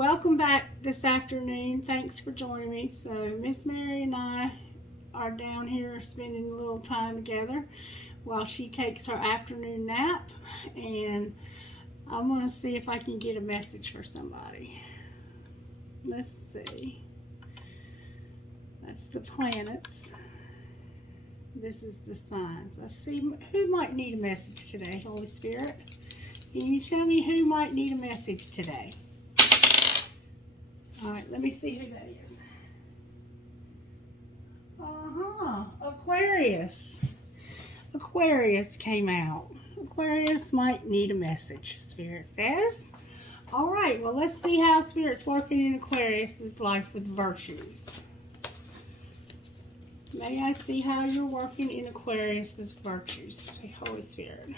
welcome back this afternoon. Thanks for joining me. So Miss Mary and I are down here spending a little time together while she takes her afternoon nap, and I'm going to see if I can get a message for somebody. Let's see. That's the planets. This is the signs. Let's see who might need a message today, Holy Spirit. Can you tell me who might need a message today? All right, let me see who that is. Aquarius. Aquarius came out. Aquarius might need a message, Spirit says. All right, well, let's see how Spirit's working in Aquarius's life with virtues. May I see how you're working in Aquarius's virtues, Holy Spirit?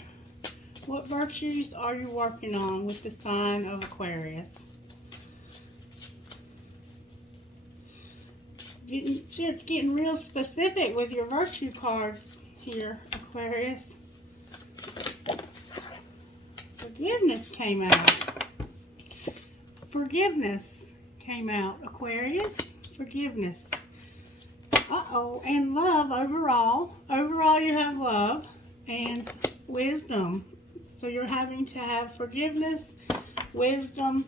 What virtues are you working on with the sign of Aquarius? It's getting real specific with your virtue card here, Aquarius. Forgiveness came out. Forgiveness came out, Aquarius. Forgiveness. Uh-oh, and love overall. Overall you have love and wisdom. So you're having to have forgiveness, wisdom,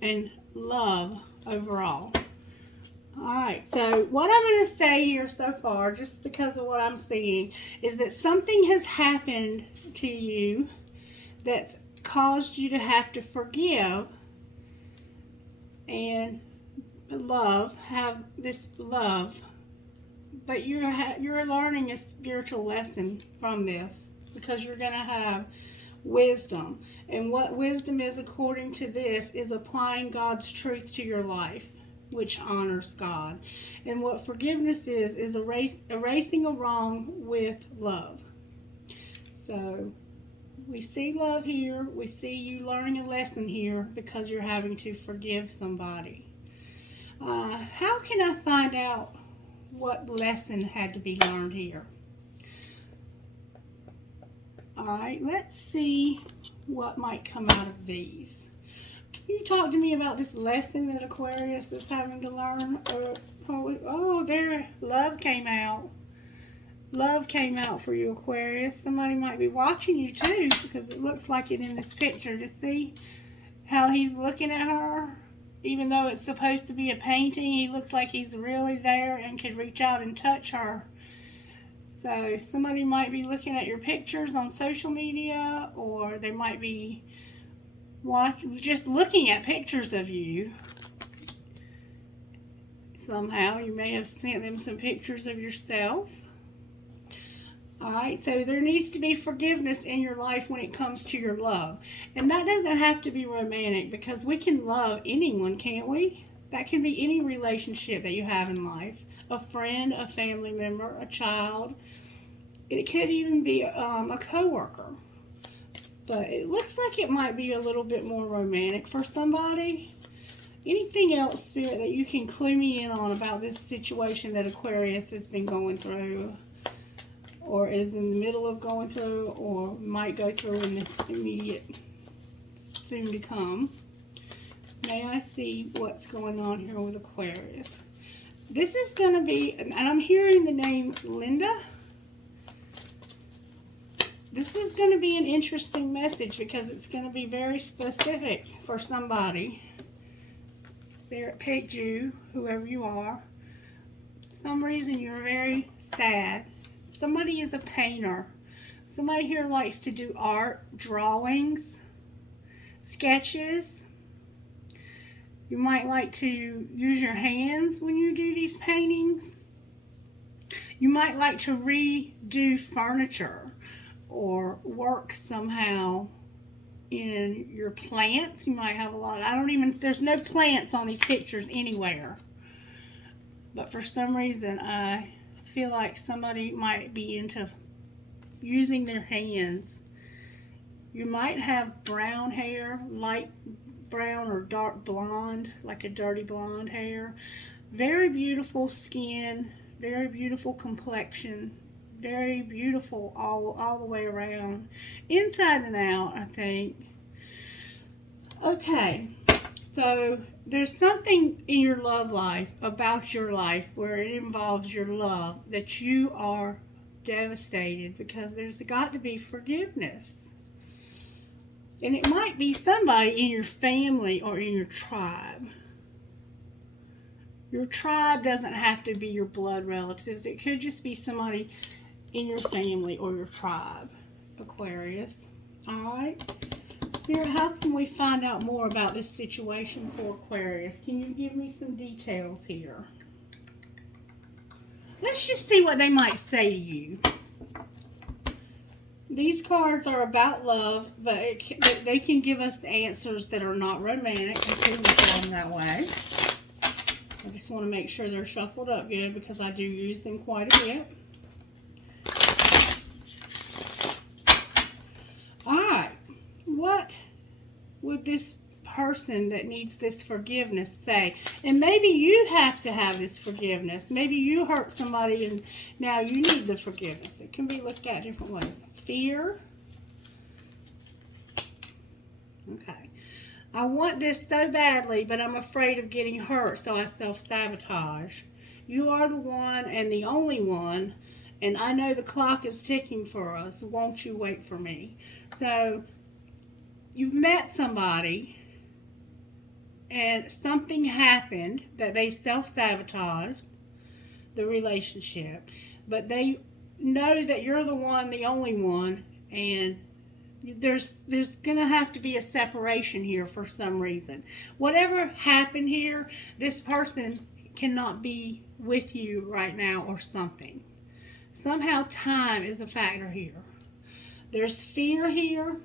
and love overall. Alright, so what I'm going to say here so far, just because of what I'm seeing, is that something has happened to you that's caused you to have to forgive and love, have this love. But you're learning a spiritual lesson from this, because you're going to have wisdom. And what wisdom is, according to this, is applying God's truth to your life, which honors God. And what forgiveness is erasing a wrong with love. So we see love here. We see you learning a lesson here because you're having to forgive somebody. How can I find out what lesson had to be learned here? Alright, let's see what might come out of these. Can you talk to me about this lesson that Aquarius is having to learn? Oh, there, love came out. Love came out for you, Aquarius. Somebody might be watching you too, because it looks like it in this picture. To see how he's looking at her, even though it's supposed to be a painting, he looks like he's really there and could reach out and touch her. So somebody might be looking at your pictures on social media, or they might be just looking at pictures of you. Somehow you may have sent them some pictures of yourself. Alright, so there needs to be forgiveness in your life when it comes to your love. And that doesn't have to be romantic, because we can love anyone, can't we? That can be any relationship that you have in life. A friend, a family member, a child. It could even be a coworker. But it looks like it might be a little bit more romantic for somebody. Anything else, Spirit, that you can clue me in on about this situation that Aquarius has been going through, or is in the middle of going through, or might go through in the immediate, soon to come? May I see what's going on here with Aquarius? This is going to be, and I'm hearing the name Linda. This is going to be an interesting message, because it's going to be very specific for somebody. Spirit picked you, whoever you are. For some reason you're very sad. Somebody is a painter. Somebody here likes to do art, drawings, sketches. You might like to use your hands when you do these paintings. You might like to redo furniture, or work somehow in your plants. You might have a lot. There's no plants on these pictures anywhere. But for some reason, I feel like somebody might be into using their hands. You might have brown hair, light brown or dark blonde, like a dirty blonde hair. Very beautiful skin, very beautiful complexion, very beautiful all the way around, inside and out, I think. Okay, so there's something in your love life, about your life, where it involves your love, that you are devastated because there's got to be forgiveness. And it might be somebody in your family or in your tribe. Your tribe doesn't have to be your blood relatives. It could just be somebody in your family or your tribe, Aquarius. All right? Spirit, how can we find out more about this situation for Aquarius? Can you give me some details here? Let's just see what they might say to you. These cards are about love, but they can give us answers that are not romantic. You can look at them that way. I just want to make sure they're shuffled up good because I do use them quite a bit. Alright, what would this person that needs this forgiveness say? And maybe you have to have this forgiveness. Maybe you hurt somebody and now you need the forgiveness. It can be looked at different ways. Fear. Okay. I want this so badly, but I'm afraid of getting hurt, so I self-sabotage. You are the one and the only one, and I know the clock is ticking for us. Won't you wait for me? So, you've met somebody, and something happened that they self-sabotaged the relationship, but they know that you're the one, the only one, and there's gonna have to be a separation here for some reason. Whatever happened here, this person cannot be with you right now or something. Somehow time is a factor here. There's fear here,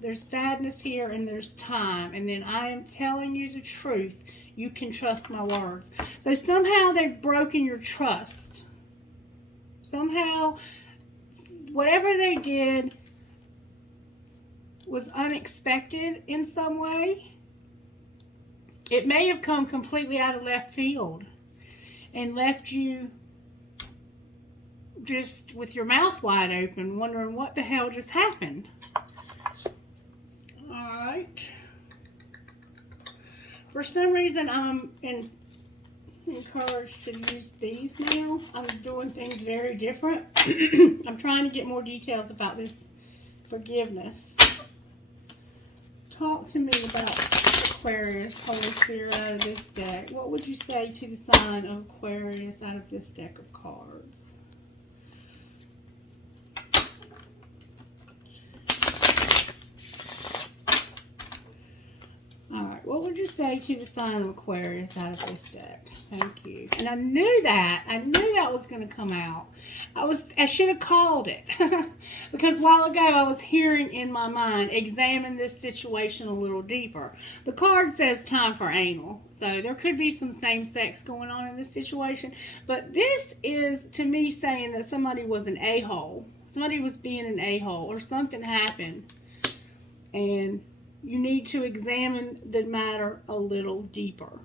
there's sadness here, and there's time. And then I am telling you the truth. You can trust my words. So somehow they've broken your trust. Somehow, whatever they did was unexpected in some way. It may have come completely out of left field and left you just with your mouth wide open, wondering what the hell just happened. Alright. For some reason, I'm encouraged to use these now. I'm doing things very different. I'm trying to get more details about this forgiveness. Talk to me about Aquarius, Holy Spirit, out of this deck. What would you say to the sign of Aquarius out of this deck of cards? Alright, what would you say to the sign of Aquarius out of this deck? Thank you. And I knew that was going to come out. I should have called it. Because a while ago I was hearing in my mind, examine this situation a little deeper. The card says time for anal. So there could be some same-sex going on in this situation. But this is, to me, saying that somebody was an a-hole. Somebody was being an a-hole or something happened. And you need to examine the matter a little deeper.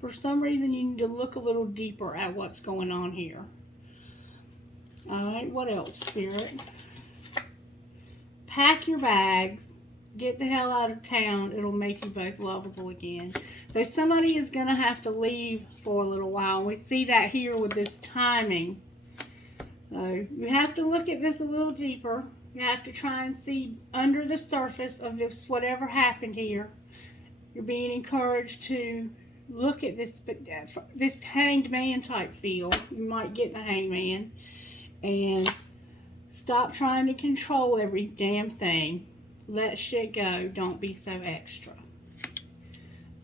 For some reason, you need to look a little deeper at what's going on here. Alright, what else, Spirit? Pack your bags. Get the hell out of town. It'll make you both lovable again. So somebody is going to have to leave for a little while. We see that here with this timing. So you have to look at this a little deeper. You have to try and see under the surface of this, whatever happened here. You're being encouraged to look at this hanged man type feel. You might get the hanged man. And stop trying to control every damn thing. Let shit go. Don't be so extra.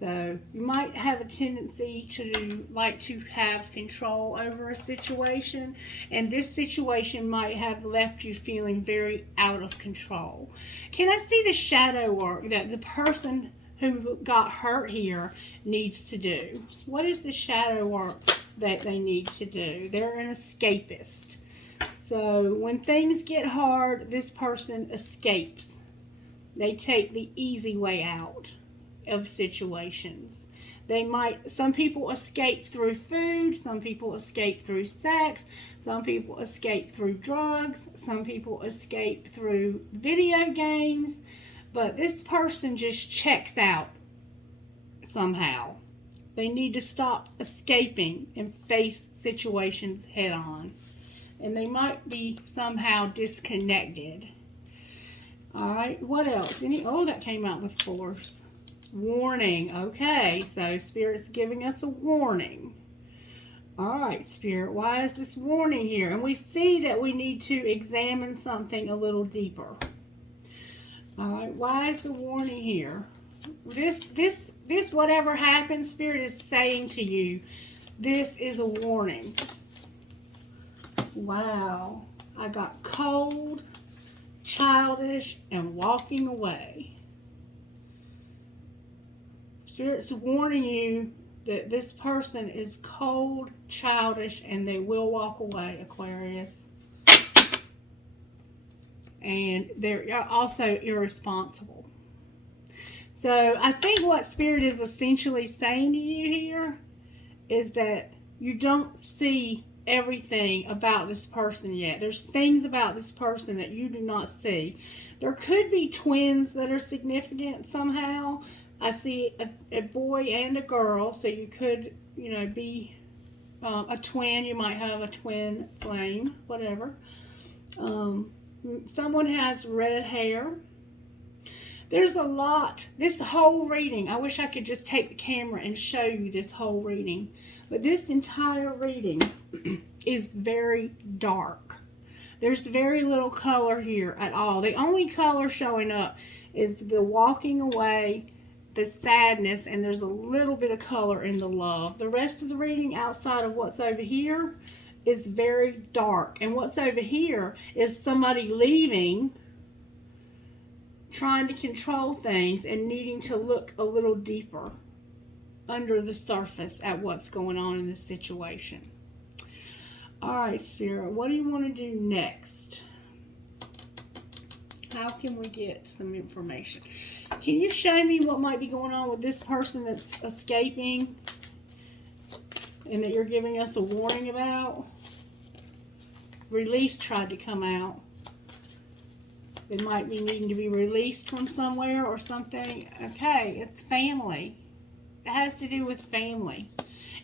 So you might have a tendency to like to have control over a situation, and this situation might have left you feeling very out of control. Can I see the shadow work that the person who got hurt here needs to do? What is the shadow work that they need to do? They're an escapist. So when things get hard, this person escapes. They take the easy way out of situations. Some people escape through food, some people escape through sex, some people escape through drugs, some people escape through video games, but this person just checks out somehow. They need to stop escaping and face situations head on. And they might be somehow disconnected. Alright, what else? That came out with force. Warning. Okay, so Spirit's giving us a warning. Alright, Spirit, why is this warning here? And we see that we need to examine something a little deeper. Alright, why is the warning here? This whatever happens, Spirit is saying to you, this is a warning. Wow. I got cold, childish, and walking away. Spirit's warning you that this person is cold, childish, and they will walk away, Aquarius. And they're also irresponsible. So I think what Spirit is essentially saying to you here is that you don't see everything about this person yet. There's things about this person that you do not see. There could be twins that are significant somehow. I see a boy and a girl, so you could, be a twin. You might have a twin flame, whatever. Someone has red hair. There's a lot. This whole reading, I wish I could just take the camera and show you this whole reading. But this entire reading is very dark. There's very little color here at all. The only color showing up is the walking away, the sadness, and there's a little bit of color in the love. The rest of the reading outside of what's over here is very dark. And what's over here is somebody leaving, trying to control things, and needing to look a little deeper under the surface at what's going on in this situation. Alright, Spirit, what do you want to do next? How can we get some information? Can you show me what might be going on with this person that's escaping and that you're giving us a warning about? Release tried to come out. They might be needing to be released from somewhere or something. Okay, it's family. It has to do with family.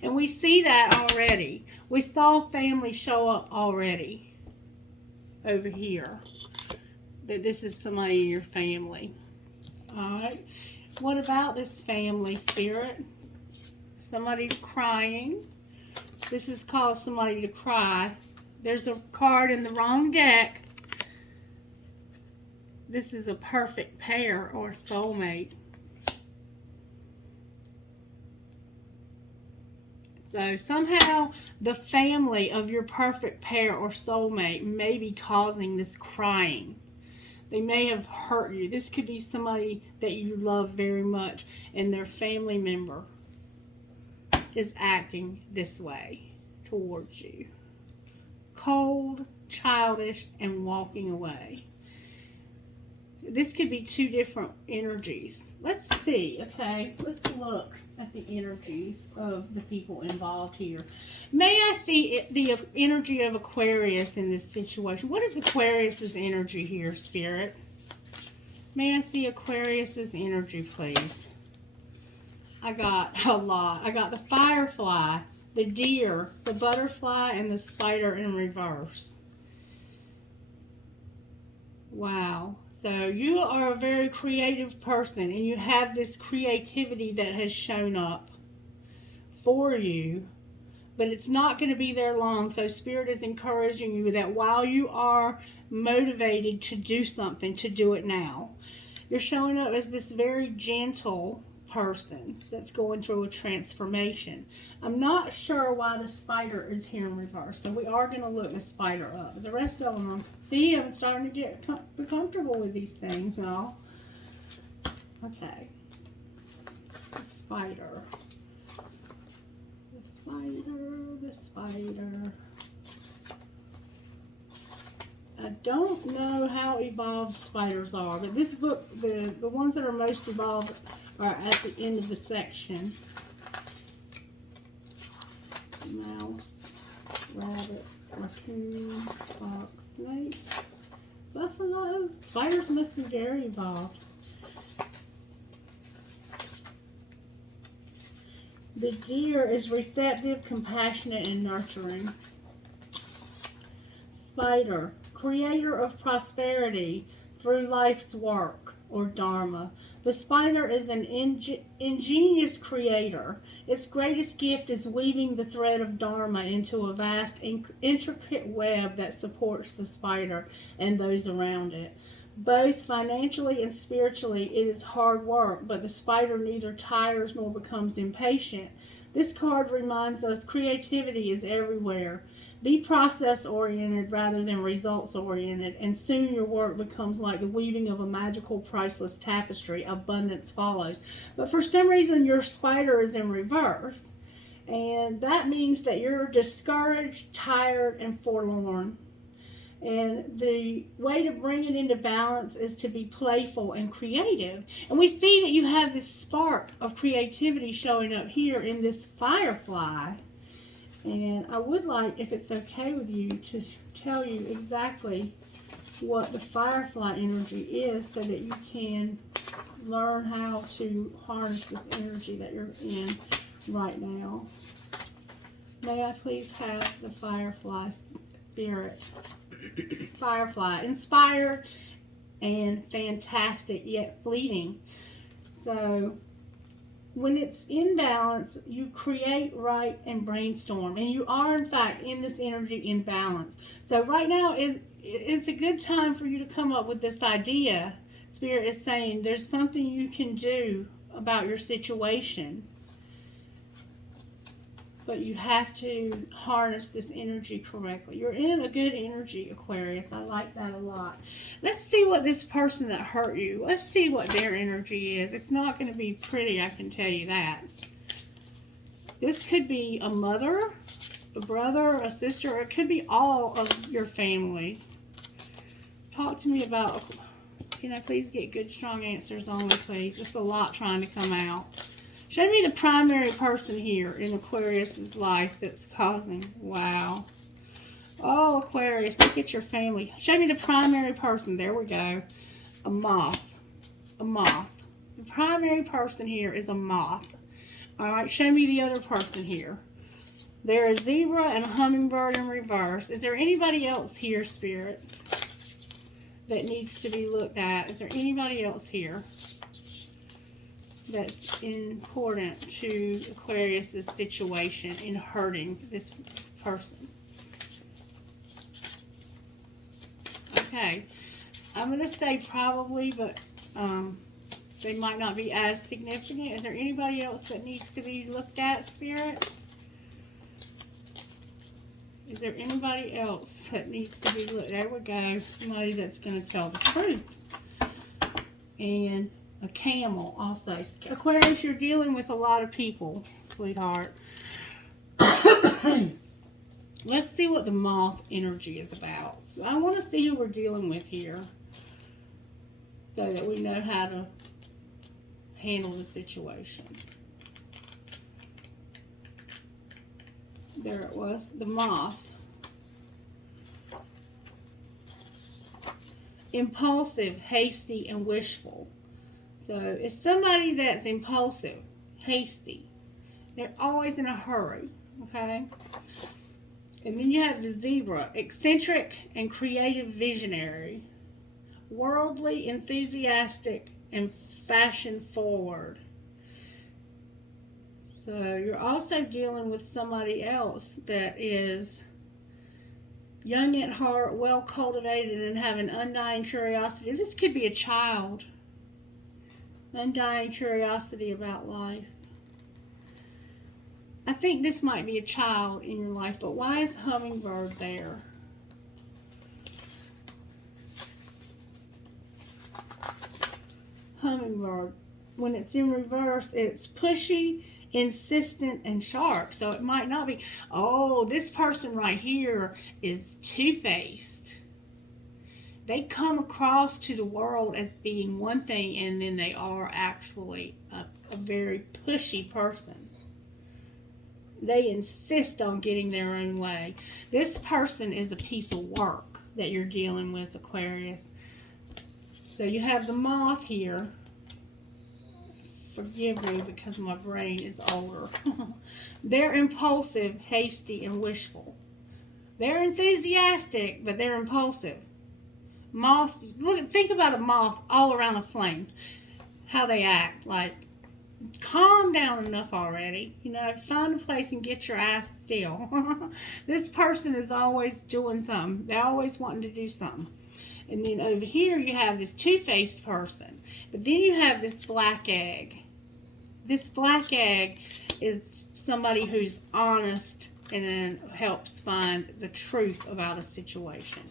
And we see that already. We saw family show up already over here. That this is somebody in your family. Alright. What about this family, Spirit? Somebody's crying. This has caused somebody to cry. There's a card in the wrong deck. This is a perfect pair or soulmate. So somehow the family of your perfect pair or soulmate may be causing this crying. They may have hurt you. This could be somebody that you love very much and their family member is acting this way towards you. Cold, childish, and walking away. This could be two different energies. Let's see, okay? Let's look at the energies of the people involved here. May I see the energy of Aquarius in this situation? What is Aquarius's energy here, Spirit? May I see Aquarius's energy, please? I got a lot. I got the firefly, the deer, the butterfly, and the spider in reverse. Wow. So you are a very creative person, and you have this creativity that has shown up for you, but it's not going to be there long. So Spirit is encouraging you that while you are motivated to do something, to do it now. You're showing up as this very gentle person that's going through a transformation. I'm not sure why the spider is here in reverse, so we are going to look the spider up. The rest of them, see, I'm starting to get comfortable with these things now. Okay. The spider. The spider, the spider. I don't know how evolved spiders are, but this book, the ones that are most evolved are at the end of the section. Mouse, rabbit, raccoon, fox, snake, buffalo. Spiders must be very evolved. The deer is receptive, compassionate, and nurturing. Spider, creator of prosperity through life's work or dharma. The spider is an ingenious creator. Its greatest gift is weaving the thread of dharma into a vast, intricate web that supports the spider and those around it. Both financially and spiritually, it is hard work, but the spider neither tires nor becomes impatient. This card reminds us creativity is everywhere. Be process-oriented rather than results-oriented, and soon your work becomes like the weaving of a magical, priceless tapestry. Abundance follows. But for some reason, your spider is in reverse, and that means that you're discouraged, tired, and forlorn. And the way to bring it into balance is to be playful and creative. And we see that you have this spark of creativity showing up here in this firefly. And I would like, if it's okay with you, to tell you exactly what the firefly energy is so that you can learn how to harness this energy that you're in right now. May I please have the firefly spirit? Firefly, inspired and fantastic yet fleeting. So when it's in balance, you create, write, and brainstorm, and you are in fact in this energy in balance. So right now it's a good time for you to come up with this idea. Spirit is saying there's something you can do about your situation, but you have to harness this energy correctly. You're in a good energy, Aquarius. I like that a lot. Let's see what this person that hurt you, let's see what their energy is. It's not going to be pretty, I can tell you that. This could be a mother, a brother, a sister, or it could be all of your family. Talk to me about, can I please get good, strong answers only, please? It's a lot trying to come out. Show me the primary person here in Aquarius's life that's causing, wow. Oh, Aquarius, look at your family. Show me the primary person. There we go. A moth. A moth. The primary person here is a moth. All right, show me the other person here. There is zebra and a hummingbird in reverse. Is there anybody else here, Spirit, that needs to be looked at? Is there anybody else here that's important to Aquarius's situation in hurting this person? Okay, I'm going to say probably, but they might not be as significant. Is there anybody else that needs to be looked at, Spirit? Is there anybody else that needs to be looked at? There we go. Somebody that's going to tell the truth. And a camel also. Aquarius, you're dealing with a lot of people, sweetheart. Let's see what the moth energy is about. So I want to see who we're dealing with here so that we know how to handle the situation. There it was, the moth. Impulsive, hasty, and wishful. So it's somebody that's impulsive, hasty. They're always in a hurry, okay? And then you have the zebra, eccentric and creative visionary, worldly, enthusiastic, and fashion forward. So you're also dealing with somebody else that is young at heart, well cultivated, and have an undying curiosity. This could be a child. Undying curiosity about life. I think this might be a child in your life, but why is hummingbird there? Hummingbird, when it's in reverse, it's pushy, insistent, and sharp. So it might not be, oh, this person right here is two-faced. They come across to the world as being one thing, and then they are actually a very pushy person. They insist on getting their own way. This person is a piece of work that you're dealing with, Aquarius. So you have the moth here. forgive me because my brain is older. They're impulsive, hasty, and wishful. They're enthusiastic, but they're impulsive. Moth, look, think about a moth all around a flame. How they act, like, calm down enough already. You know, find a place and get your ass still. This person is always doing something. They're always wanting to do something. And then over here you have this two-faced person. But then you have this black egg. This black egg is somebody who's honest and then helps find the truth about a situation.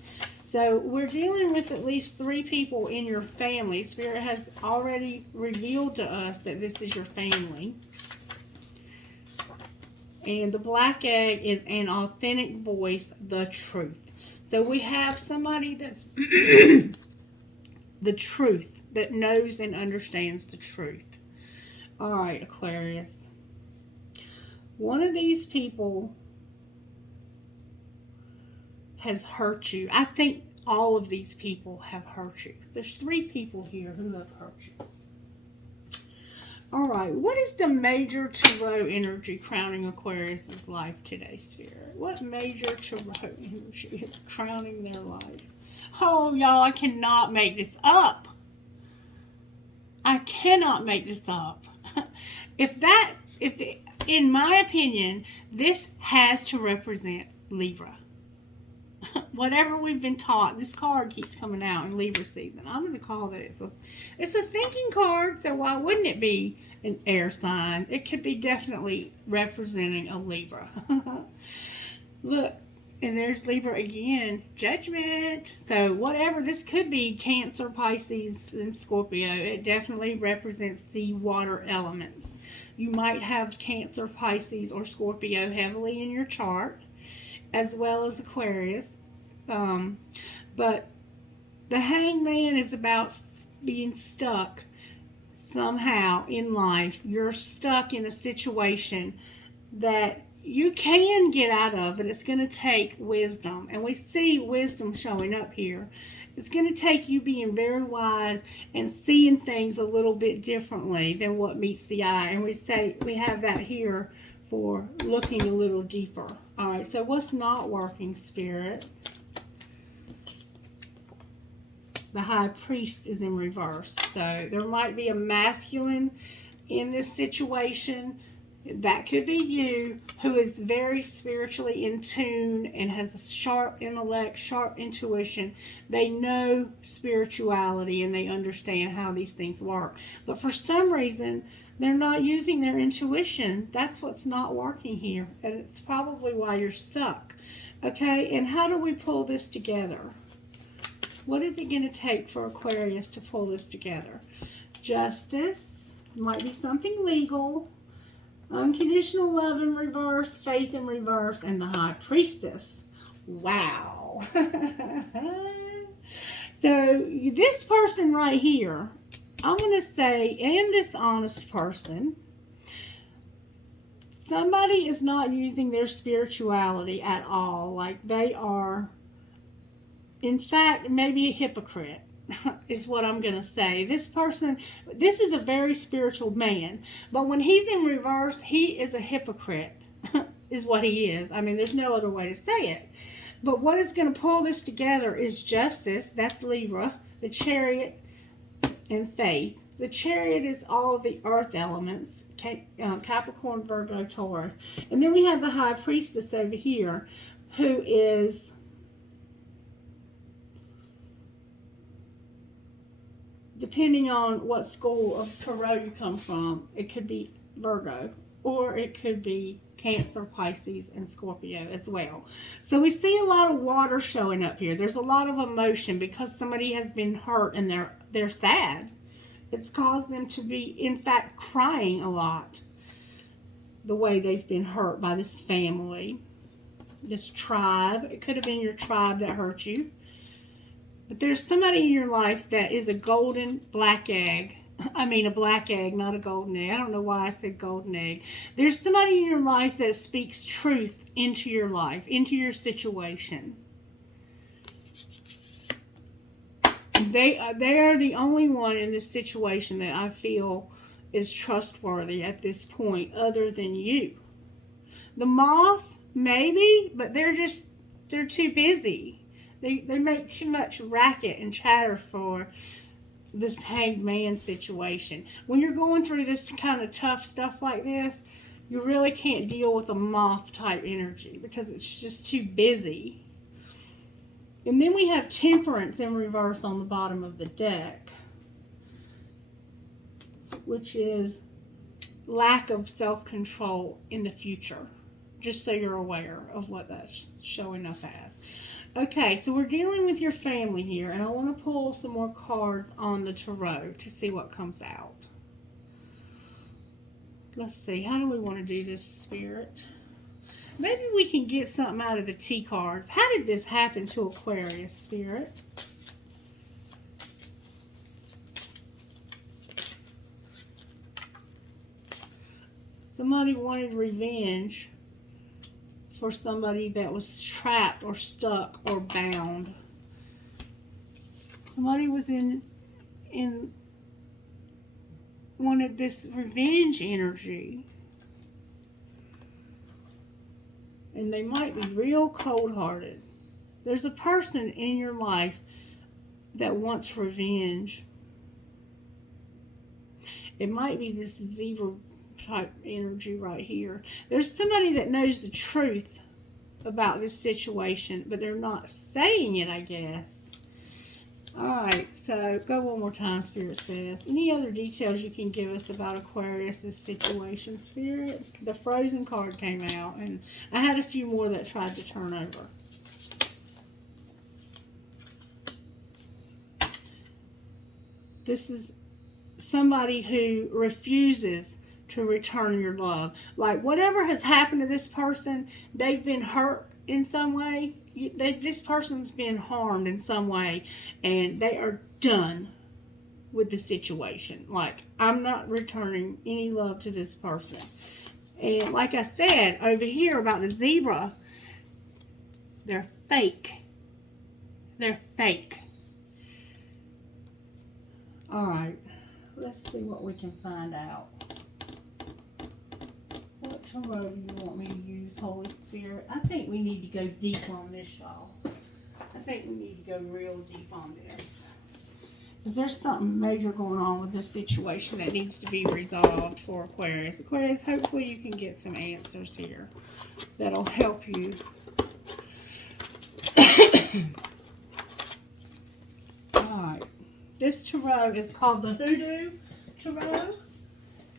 So we're dealing with at least 3 people in your family. Spirit has already revealed to us that this is your family. And the black egg is an authentic voice, the truth. So we have somebody that's the truth, that knows and understands the truth. All right, Aquarius. One of these people has hurt you. I think all of these people have hurt you. There's 3 people here who have hurt you. All right, what is the major tarot energy crowning Aquarius' life today, Spirit? What major tarot energy is crowning their life? Oh, y'all, I cannot make this up. I cannot make this up. In my opinion, this has to represent Libra. Whatever we've been taught, this card keeps coming out in Libra season. I'm going to call that it's a thinking card, so why wouldn't it be an air sign? It could be definitely representing a Libra. Look, and there's Libra again, Judgment. So whatever, this could be Cancer, Pisces, and Scorpio. It definitely represents the water elements. You might have Cancer, Pisces, or Scorpio heavily in your chart, as well as Aquarius. But the Hangman is about being stuck somehow in life. You're stuck in a situation that you can get out of, but it's going to take wisdom. And we see wisdom showing up here. It's going to take you being very wise and seeing things a little bit differently than what meets the eye. And we have that here for looking a little deeper. All right, so what's not working, Spirit? The High Priest is in reverse. So there might be a masculine in this situation. That could be you, who is very spiritually in tune and has a sharp intellect, sharp intuition. They know spirituality and they understand how these things work. But for some reason, they're not using their intuition. That's what's not working here. And it's probably why you're stuck. Okay, and how do we pull this together? What is it going to take for Aquarius to pull this together? Justice. Might be something legal. Unconditional love in reverse. Faith in reverse. And the High Priestess. Wow. So this person right here, I'm going to say, and this honest person, somebody is not using their spirituality at all. Like they are, in fact, maybe a hypocrite is what I'm going to say. This person, this is a very spiritual man, but when he's in reverse, he is a hypocrite, is what he is. I mean, there's no other way to say it. But what is going to pull this together is Justice, that's Libra, the Chariot, and Faith. The Chariot is all of the earth elements, Capricorn, Virgo, Taurus. And then we have the High Priestess over here, who is depending on what school of tarot you come from, it could be Virgo, or it could be Cancer, Pisces, and Scorpio as well. So we see a lot of water showing up here. There's a lot of emotion because somebody has been hurt and they're sad. It's caused them to be, in fact, crying a lot. The way they've been hurt by this family, this tribe. It could have been your tribe that hurt you. But there's somebody in your life that is a golden black egg. I mean a black egg, not a golden egg. I don't know why I said golden egg. There's somebody in your life that speaks truth into your life, into your situation. They are the only one in this situation that I feel is trustworty at this point other than you. The moth, maybe, but they're too busy. They make too much racket and chatter for this hanged man situation. When you're going through this kind of tough stuff like this, you really can't deal with a moth type energy because it's just too busy. And then we have temperance in reverse on the bottom of the deck, which is lack of self-control in the future. Just so you're aware of what that's showing up as. Okay, so we're dealing with your family here, and I want to pull some more cards on the tarot to see what comes out. Let's see, how do we want to do this, Spirit? Maybe we can get something out of the T cards. How did this happen to Aquarius, Spirit? Somebody wanted revenge for somebody that was trapped or stuck or bound. Somebody was wanted this revenge energy. And they might be real cold-hearted. There's a person in your life that wants revenge. It might be this zebra type energy right here. There's somebody that knows the truth about this situation, but they're not saying it, I guess. Alright, so go one more time, Spirit says. Any other details you can give us about Aquarius' situation, Spirit? The Frozen card came out, and I had a few more that tried to turn over. This is somebody who refuses to return your love. Like, whatever has happened to this person, they've been hurt in some way. This person's been harmed in some way, and they are done with the situation. Like, I'm not returning any love to this person. And like I said over here about the zebra, they're fake. They're fake. Alright, let's see what we can find out. What tarot do you want me to use, Holy Spirit? I think we need to go deep on this, y'all. I think we need to go real deep on this. Because there's something major going on with this situation that needs to be resolved for Aquarius. Aquarius, hopefully you can get some answers here that'll help you. Alright. This tarot is called the Hoodoo Tarot.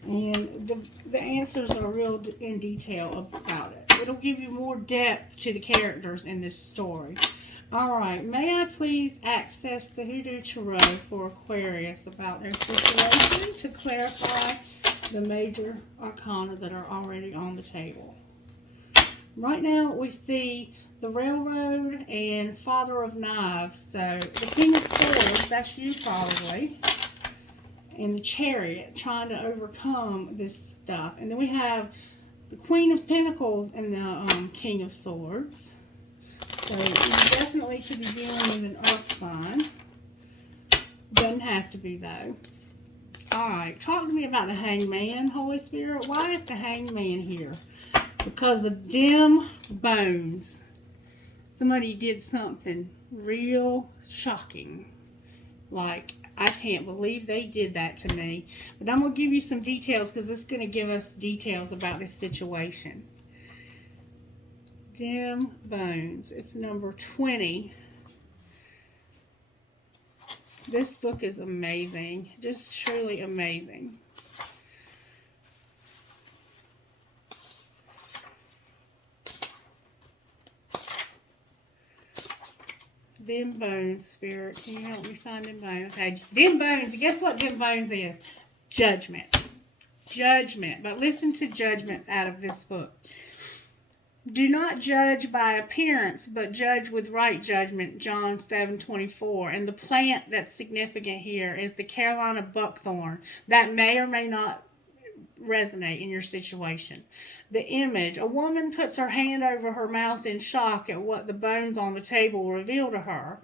And the answers are real in detail about it. It'll give you more depth to the characters in this story. Alright, may I please access the Hoodoo Tarot for Aquarius about their situation to clarify the major arcana that are already on the table. Right now we see the Railroad and Father of Knives. So the King of Swords, that's you probably. And the Chariot, trying to overcome this stuff. And then we have the Queen of Pentacles and the King of Swords. So you definitely could be dealing with an earth sign. Doesn't have to be, though. Alright, talk to me about the Hanged Man, Holy Spirit. Why is the Hanged Man here? Because of dim bones. Somebody did something real shocking. Like, I can't believe they did that to me. But I'm going to give you some details because it's going to give us details about this situation. Dim Bones. It's number 20. This book is amazing. Just truly amazing. Dim Bones, Spirit. Can you help me find Dim Bones? Okay, Dim Bones. Guess what Dim Bones is? Judgment. Judgment. But listen to judgment out of this book. Do not judge by appearance, but judge with right judgment, John 7:24. And the plant that's significant here is the Carolina buckthorn. That may or may not resonate in your situation. The image, a woman puts her hand over her mouth in shock at what the bones on the table reveal to her.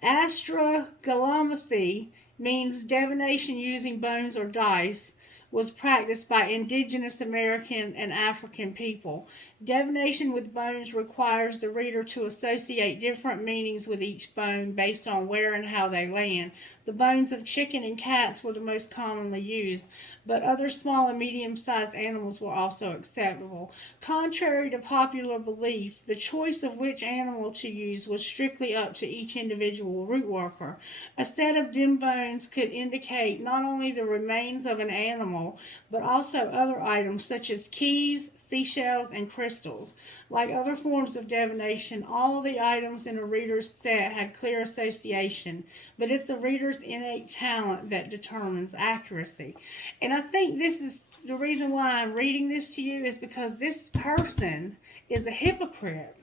Astrogalamathy means divination using bones or dice, was practiced by indigenous American and African people. Divination with bones requires the reader to associate different meanings with each bone based on where and how they land. The bones of chicken and cats were the most commonly used, but other small and medium-sized animals were also acceptable. Contrary to popular belief, the choice of which animal to use was strictly up to each individual root worker. A set of dim bones could indicate not only the remains of an animal, but also other items such as keys, seashells, and crystals. Like other forms of divination, all of the items in a reader's set had clear association, but it's a reader's innate talent that determines accuracy. And I think this is the reason why I'm reading this to you, is because this person is a hypocrite.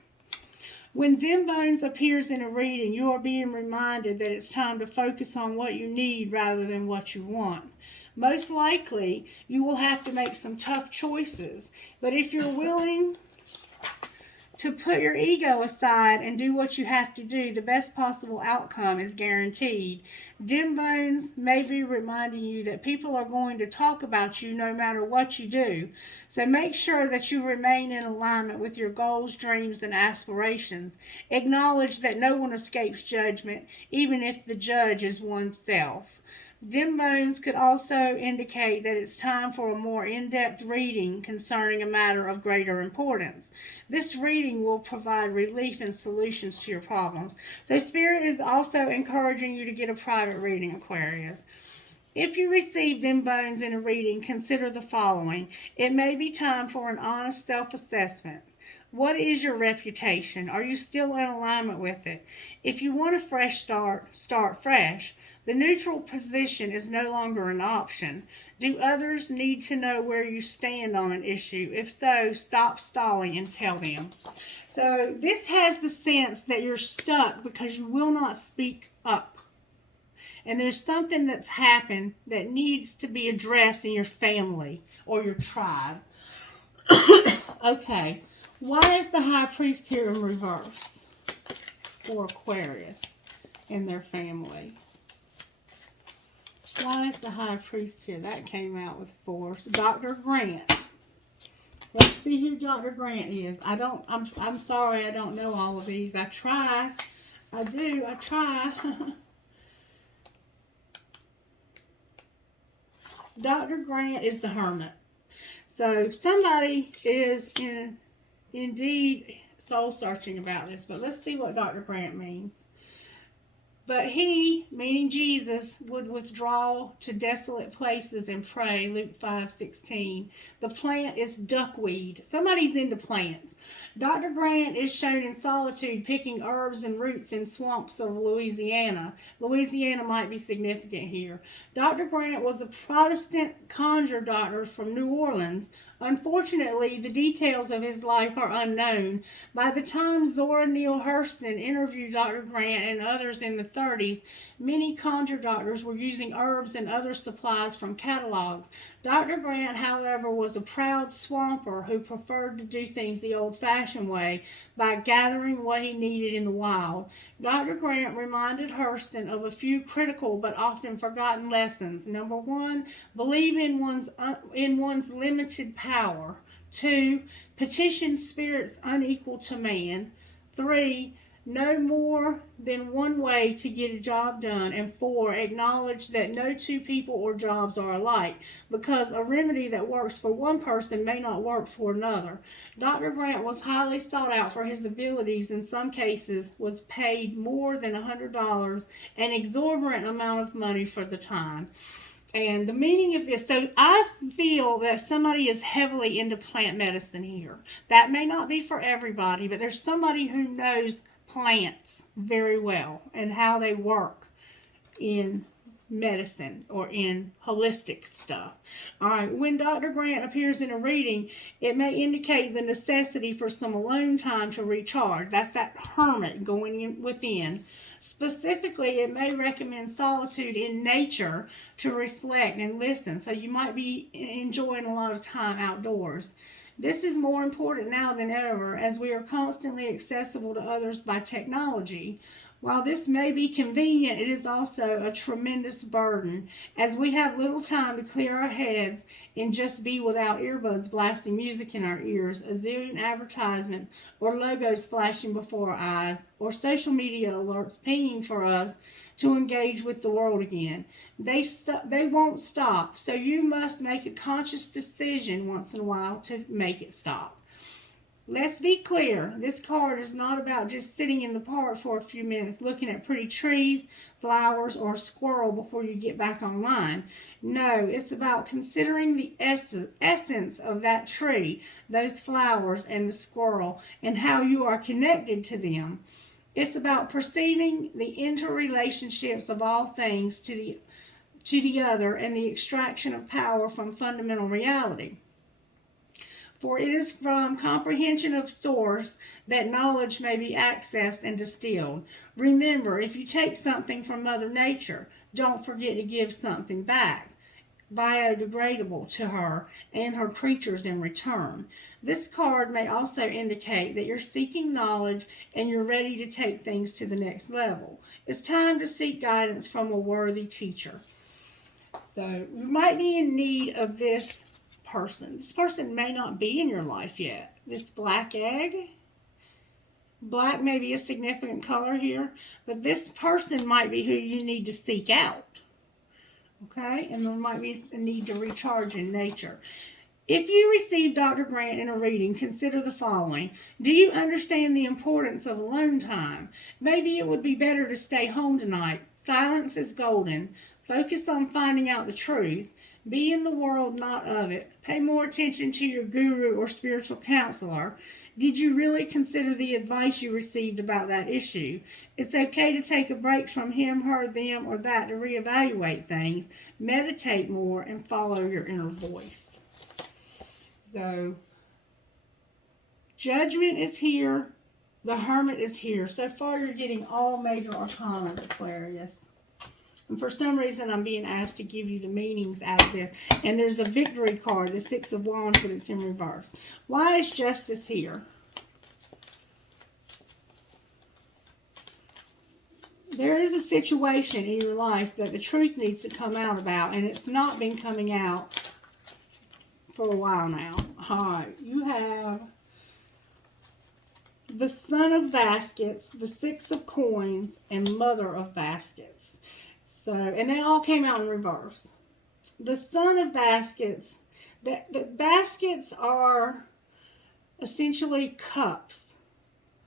When dim bones appears in a reading, you are being reminded that it's time to focus on what you need rather than what you want. Most likely, you will have to make some tough choices, but if you're willing to put your ego aside and do what you have to do, the best possible outcome is guaranteed. Dim bones may be reminding you that people are going to talk about you no matter what you do. So make sure that you remain in alignment with your goals, dreams, and aspirations. Acknowledge that no one escapes judgment, even if the judge is oneself. Dim bones could also indicate that it's time for a more in-depth reading concerning a matter of greater importance. This reading will provide relief and solutions to your problems. So Spirit is also encouraging you to get a private reading, Aquarius. If you receive dim bones in a reading, consider the following. It may be time for an honest self-assessment. What is your reputation? Are you still in alignment with it? If you want a fresh start, start fresh. The neutral position is no longer an option. Do others need to know where you stand on an issue? If so, stop stalling and tell them. So this has the sense that you're stuck because you will not speak up. And there's something that's happened that needs to be addressed in your family or your tribe. Okay. Why is the High Priest here in reverse for Aquarius and their family? Why is the High Priest here? That came out with force. Dr. Grant. Let's see who Dr. Grant is. I'm sorry I don't know all of these. I try. I do. I try. Dr. Grant is the Hermit. So somebody is indeed soul searching about this. But let's see what Dr. Grant means. But he, meaning Jesus, would withdraw to desolate places and pray, Luke 5:16. The plant is duckweed. Somebody's into plants. Dr. Grant is shown in solitude picking herbs and roots in swamps of Louisiana. Louisiana might be significant here. Dr. Grant was a Protestant conjure doctor from New Orleans. Unfortunately, the details of his life are unknown. By the time Zora Neale Hurston interviewed Dr. Grant and others in the 30s, many conjure doctors were using herbs and other supplies from catalogs. Dr. Grant, however, was a proud swamper who preferred to do things the old-fashioned way by gathering what he needed in the wild. Dr. Grant reminded Hurston of a few critical but often forgotten lessons. Number one, believe in one's limited power. 2, petition spirits unequal to man. 3, know more than one way to get a job done. And 4, acknowledge that no two people or jobs are alike, because a remedy that works for one person may not work for another. Dr. Grant was highly sought out for his abilities. In some cases, was paid more than $100, an exorbitant amount of money for the time. And the meaning of this, so I feel that somebody is heavily into plant medicine here. That may not be for everybody, but there's somebody who knows plants very well and how they work in medicine or in holistic stuff. All right, when Dr. Grant appears in a reading, it may indicate the necessity for some alone time to recharge. That's that hermit going in within. Specifically, it may recommend solitude in nature to reflect and listen. So you might be enjoying a lot of time outdoors. This is more important now than ever, as we are constantly accessible to others by technology. While this may be convenient, it is also a tremendous burden, as we have little time to clear our heads and just be without earbuds blasting music in our ears, a zillion advertisements or logos flashing before our eyes, or social media alerts pinging for us to engage with the world again. They won't stop, so you must make a conscious decision once in a while to make it stop. Let's be clear, this card is not about just sitting in the park for a few minutes looking at pretty trees, flowers, or a squirrel before you get back online. No, it's about considering the essence of that tree, those flowers, and the squirrel, and how you are connected to them. It's about perceiving the interrelationships of all things to the other and the extraction of power from fundamental reality. For it is from comprehension of source that knowledge may be accessed and distilled. Remember, if you take something from Mother Nature, don't forget to give something back, biodegradable, to her and her creatures in return. This card may also indicate that you're seeking knowledge and you're ready to take things to the next level. It's time to seek guidance from a worthy teacher. So you might be in need of this person. This person may not be in your life yet. This black egg, black may be a significant color here, but this person might be who you need to seek out. Okay, and there might be a need to recharge in nature. If you receive Dr. Grant in a reading, consider the following. Do you understand the importance of alone time? Maybe it would be better to stay home tonight. Silence is golden. Focus on finding out the truth. Be in the world, not of it. Pay more attention to your guru or spiritual counselor. Did you really consider the advice you received about that issue? It's okay to take a break from him, her, them, or that to reevaluate things. Meditate more and follow your inner voice. So, Judgment is here. The Hermit is here. So far, you're getting all major arcana, Aquarius. And for some reason, I'm being asked to give you the meanings out of this. And there's a victory card, the Six of Wands, but it's in reverse. Why is Justice here? There is a situation in your life that the truth needs to come out about, and it's not been coming out for a while now. All right, you have the Son of Baskets, the Six of Coins, and Mother of Baskets. So, and they all came out in reverse. The Son of Baskets, the baskets are essentially cups,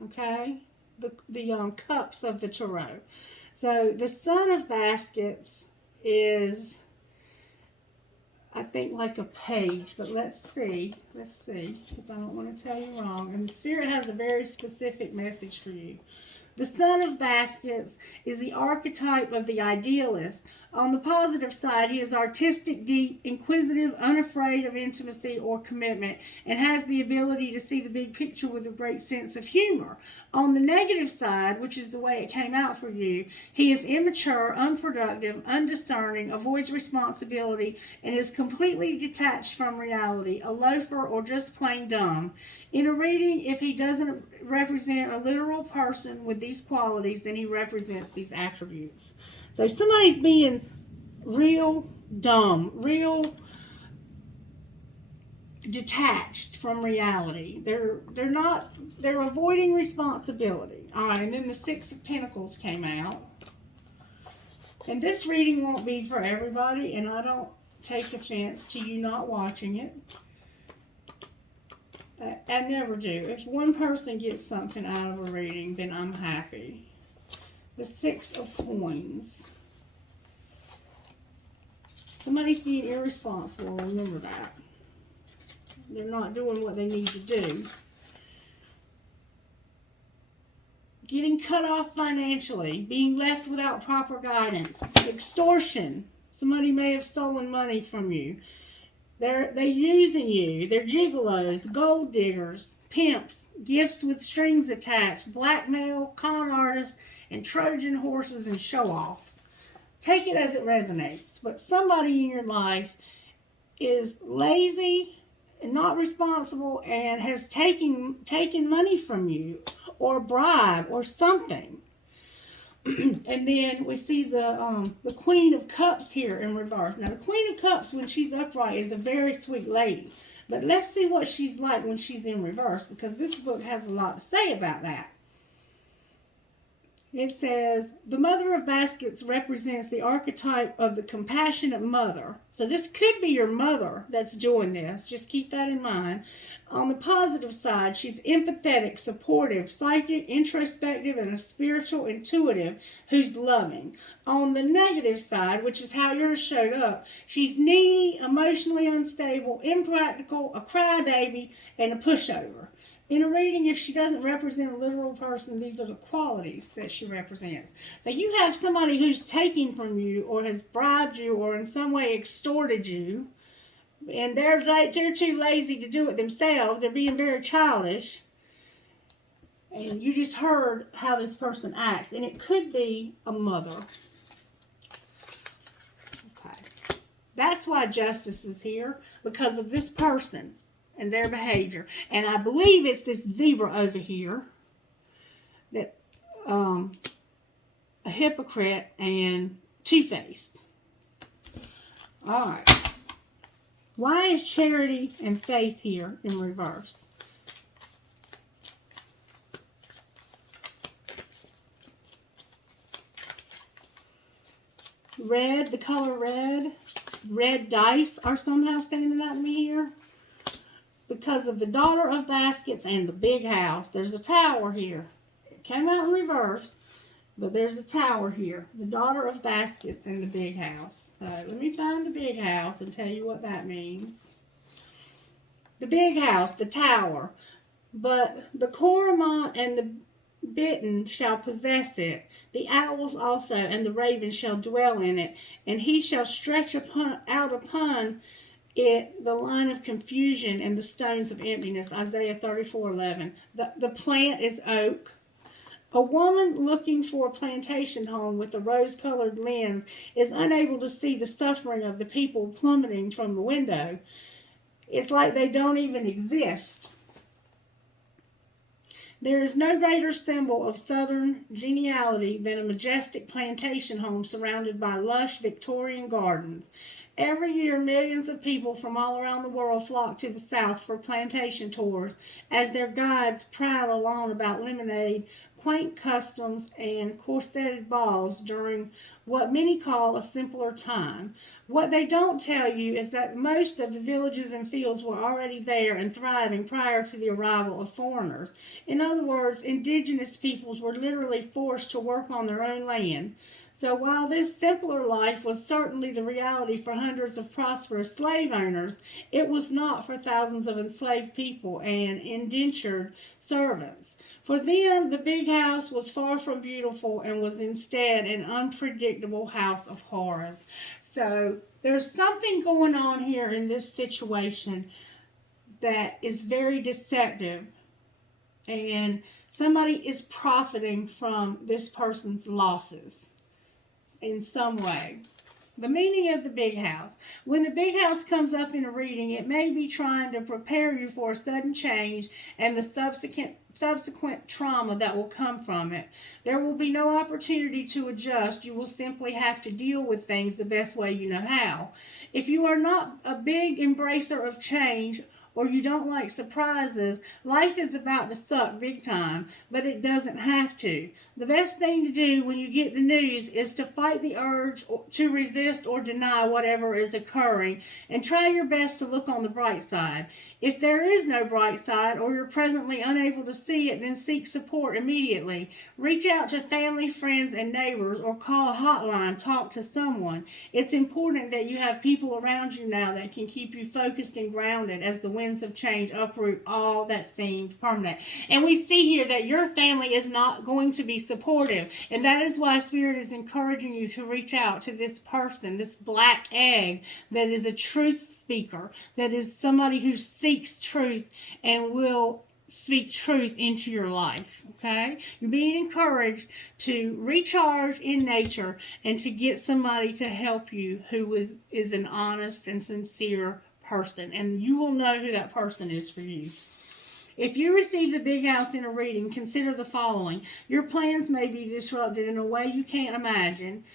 okay? The cups of the tarot. So, the Son of Baskets is, I think, like a page, but let's see, because I don't want to tell you wrong. And the Spirit has a very specific message for you. The Son of Baskets is the archetype of the idealist. On the positive side, he is artistic, deep, inquisitive, unafraid of intimacy or commitment, and has the ability to see the big picture with a great sense of humor. On the negative side, which is the way it came out for you, he is immature, unproductive, undiscerning, avoids responsibility, and is completely detached from reality, a loafer, or just plain dumb. In a reading, if he doesn't represent a literal person with these qualities, then he represents these attributes. So somebody's being real dumb, real detached from reality. They're avoiding responsibility. All right, and then the Six of Pentacles came out. And this reading won't be for everybody, and I don't take offense to you not watching it. I never do. If one person gets something out of a reading, then I'm happy. The Six of Coins. Somebody's being irresponsible. Remember that. They're not doing what they need to do. Getting cut off financially. Being left without proper guidance. Extortion. Somebody may have stolen money from you. They're using you. They're gigolos, gold diggers, pimps, gifts with strings attached, blackmail, con artists, and Trojan horses and show-offs. Take it as it resonates. But somebody in your life is lazy and not responsible and has taken money from you or a bribe or something. And then we see the Queen of Cups here in reverse. Now, the Queen of Cups, when she's upright, is a very sweet lady. But let's see what she's like when she's in reverse, because this book has a lot to say about that. It says, the Mother of Baskets represents the archetype of the compassionate mother. So this could be your mother that's doing this. Just keep that in mind. On the positive side, she's empathetic, supportive, psychic, introspective, and a spiritual intuitive who's loving. On the negative side, which is how yours showed up, she's needy, emotionally unstable, impractical, a crybaby, and a pushover. In a reading, if she doesn't represent a literal person, these are the qualities that she represents. So you have somebody who's taking from you or has bribed you or in some way extorted you, and they're too lazy to do it themselves. They're being very childish. And you just heard how this person acts. And it could be a mother. Okay. That's why justice is here, because of this person and their behavior. And I believe it's this zebra over here that a hypocrite and two-faced. All right. Why is charity and faith here in reverse? Red, the color red dice are somehow standing out to me here. Because of the Daughter of Baskets and the big house. There's a tower here. It came out in reverse, but there's a tower here. The Daughter of Baskets and the big house. So let me find the big house and tell you what that means. The big house, the tower. But the cormorant and the bittern shall possess it. The owls also and the ravens shall dwell in it. And he shall stretch out upon it the line of confusion and the stones of emptiness. Isaiah 34:11. The plant is oak. A woman looking for a plantation home with a rose-colored lens is unable to see the suffering of the people plummeting from the window. It's like they don't even exist. There is no greater symbol of Southern geniality than a majestic plantation home surrounded by lush Victorian gardens. Every year, millions of people from all around the world flock to the South for plantation tours as their guides prattle on about lemonade, quaint customs, and corseted balls during what many call a simpler time. What they don't tell you is that most of the villages and fields were already there and thriving prior to the arrival of foreigners. In other words, indigenous peoples were literally forced to work on their own land. So while this simpler life was certainly the reality for hundreds of prosperous slave owners, it was not for thousands of enslaved people and indentured servants. For them, the big house was far from beautiful and was instead an unpredictable house of horrors. So there's something going on here in this situation that is very deceptive, and somebody is profiting from this person's losses in some way. The meaning of the big house. When the big house comes up in a reading, it may be trying to prepare you for a sudden change and the subsequent trauma that will come from it. There will be no opportunity to adjust. You will simply have to deal with things the best way you know how. If you are not a big embracer of change, or you don't like surprises, life is about to suck big time, but it doesn't have to. The best thing to do when you get the news is to fight the urge to resist or deny whatever is occurring, and try your best to look on the bright side. If there is no bright side, or you're presently unable to see it, then seek support immediately. Reach out to family, friends, and neighbors, or call a hotline, talk to someone. It's important that you have people around you now that can keep you focused and grounded as the winds of change uproot all that seemed permanent. And we see here that your family is not going to be supportive, and that is why Spirit is encouraging you to reach out to this person, this black egg that is a truth speaker, that is somebody who seeks truth and will speak truth into your life. Okay, you're being encouraged to recharge in nature and to get somebody to help you who is an honest and sincere person, and you will know who that person is for you. If you receive the big house in a reading, consider the following. Your plans may be disrupted in a way you can't imagine.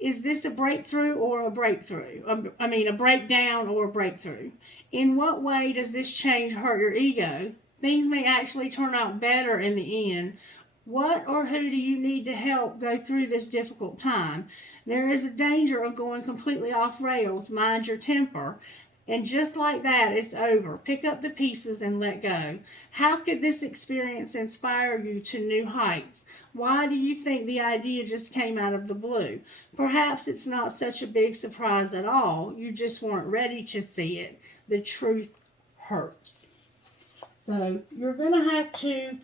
Is this a breakthrough or a breakthrough? A breakdown or a breakthrough? In what way does this change hurt your ego? Things may actually turn out better in the end. What or who do you need to help go through this difficult time? There is a danger of going completely off rails. Mind your temper. And just like that, it's over. Pick up the pieces and let go. How could this experience inspire you to new heights? Why do you think the idea just came out of the blue? Perhaps it's not such a big surprise at all. You just weren't ready to see it. The truth hurts. So you're going to have to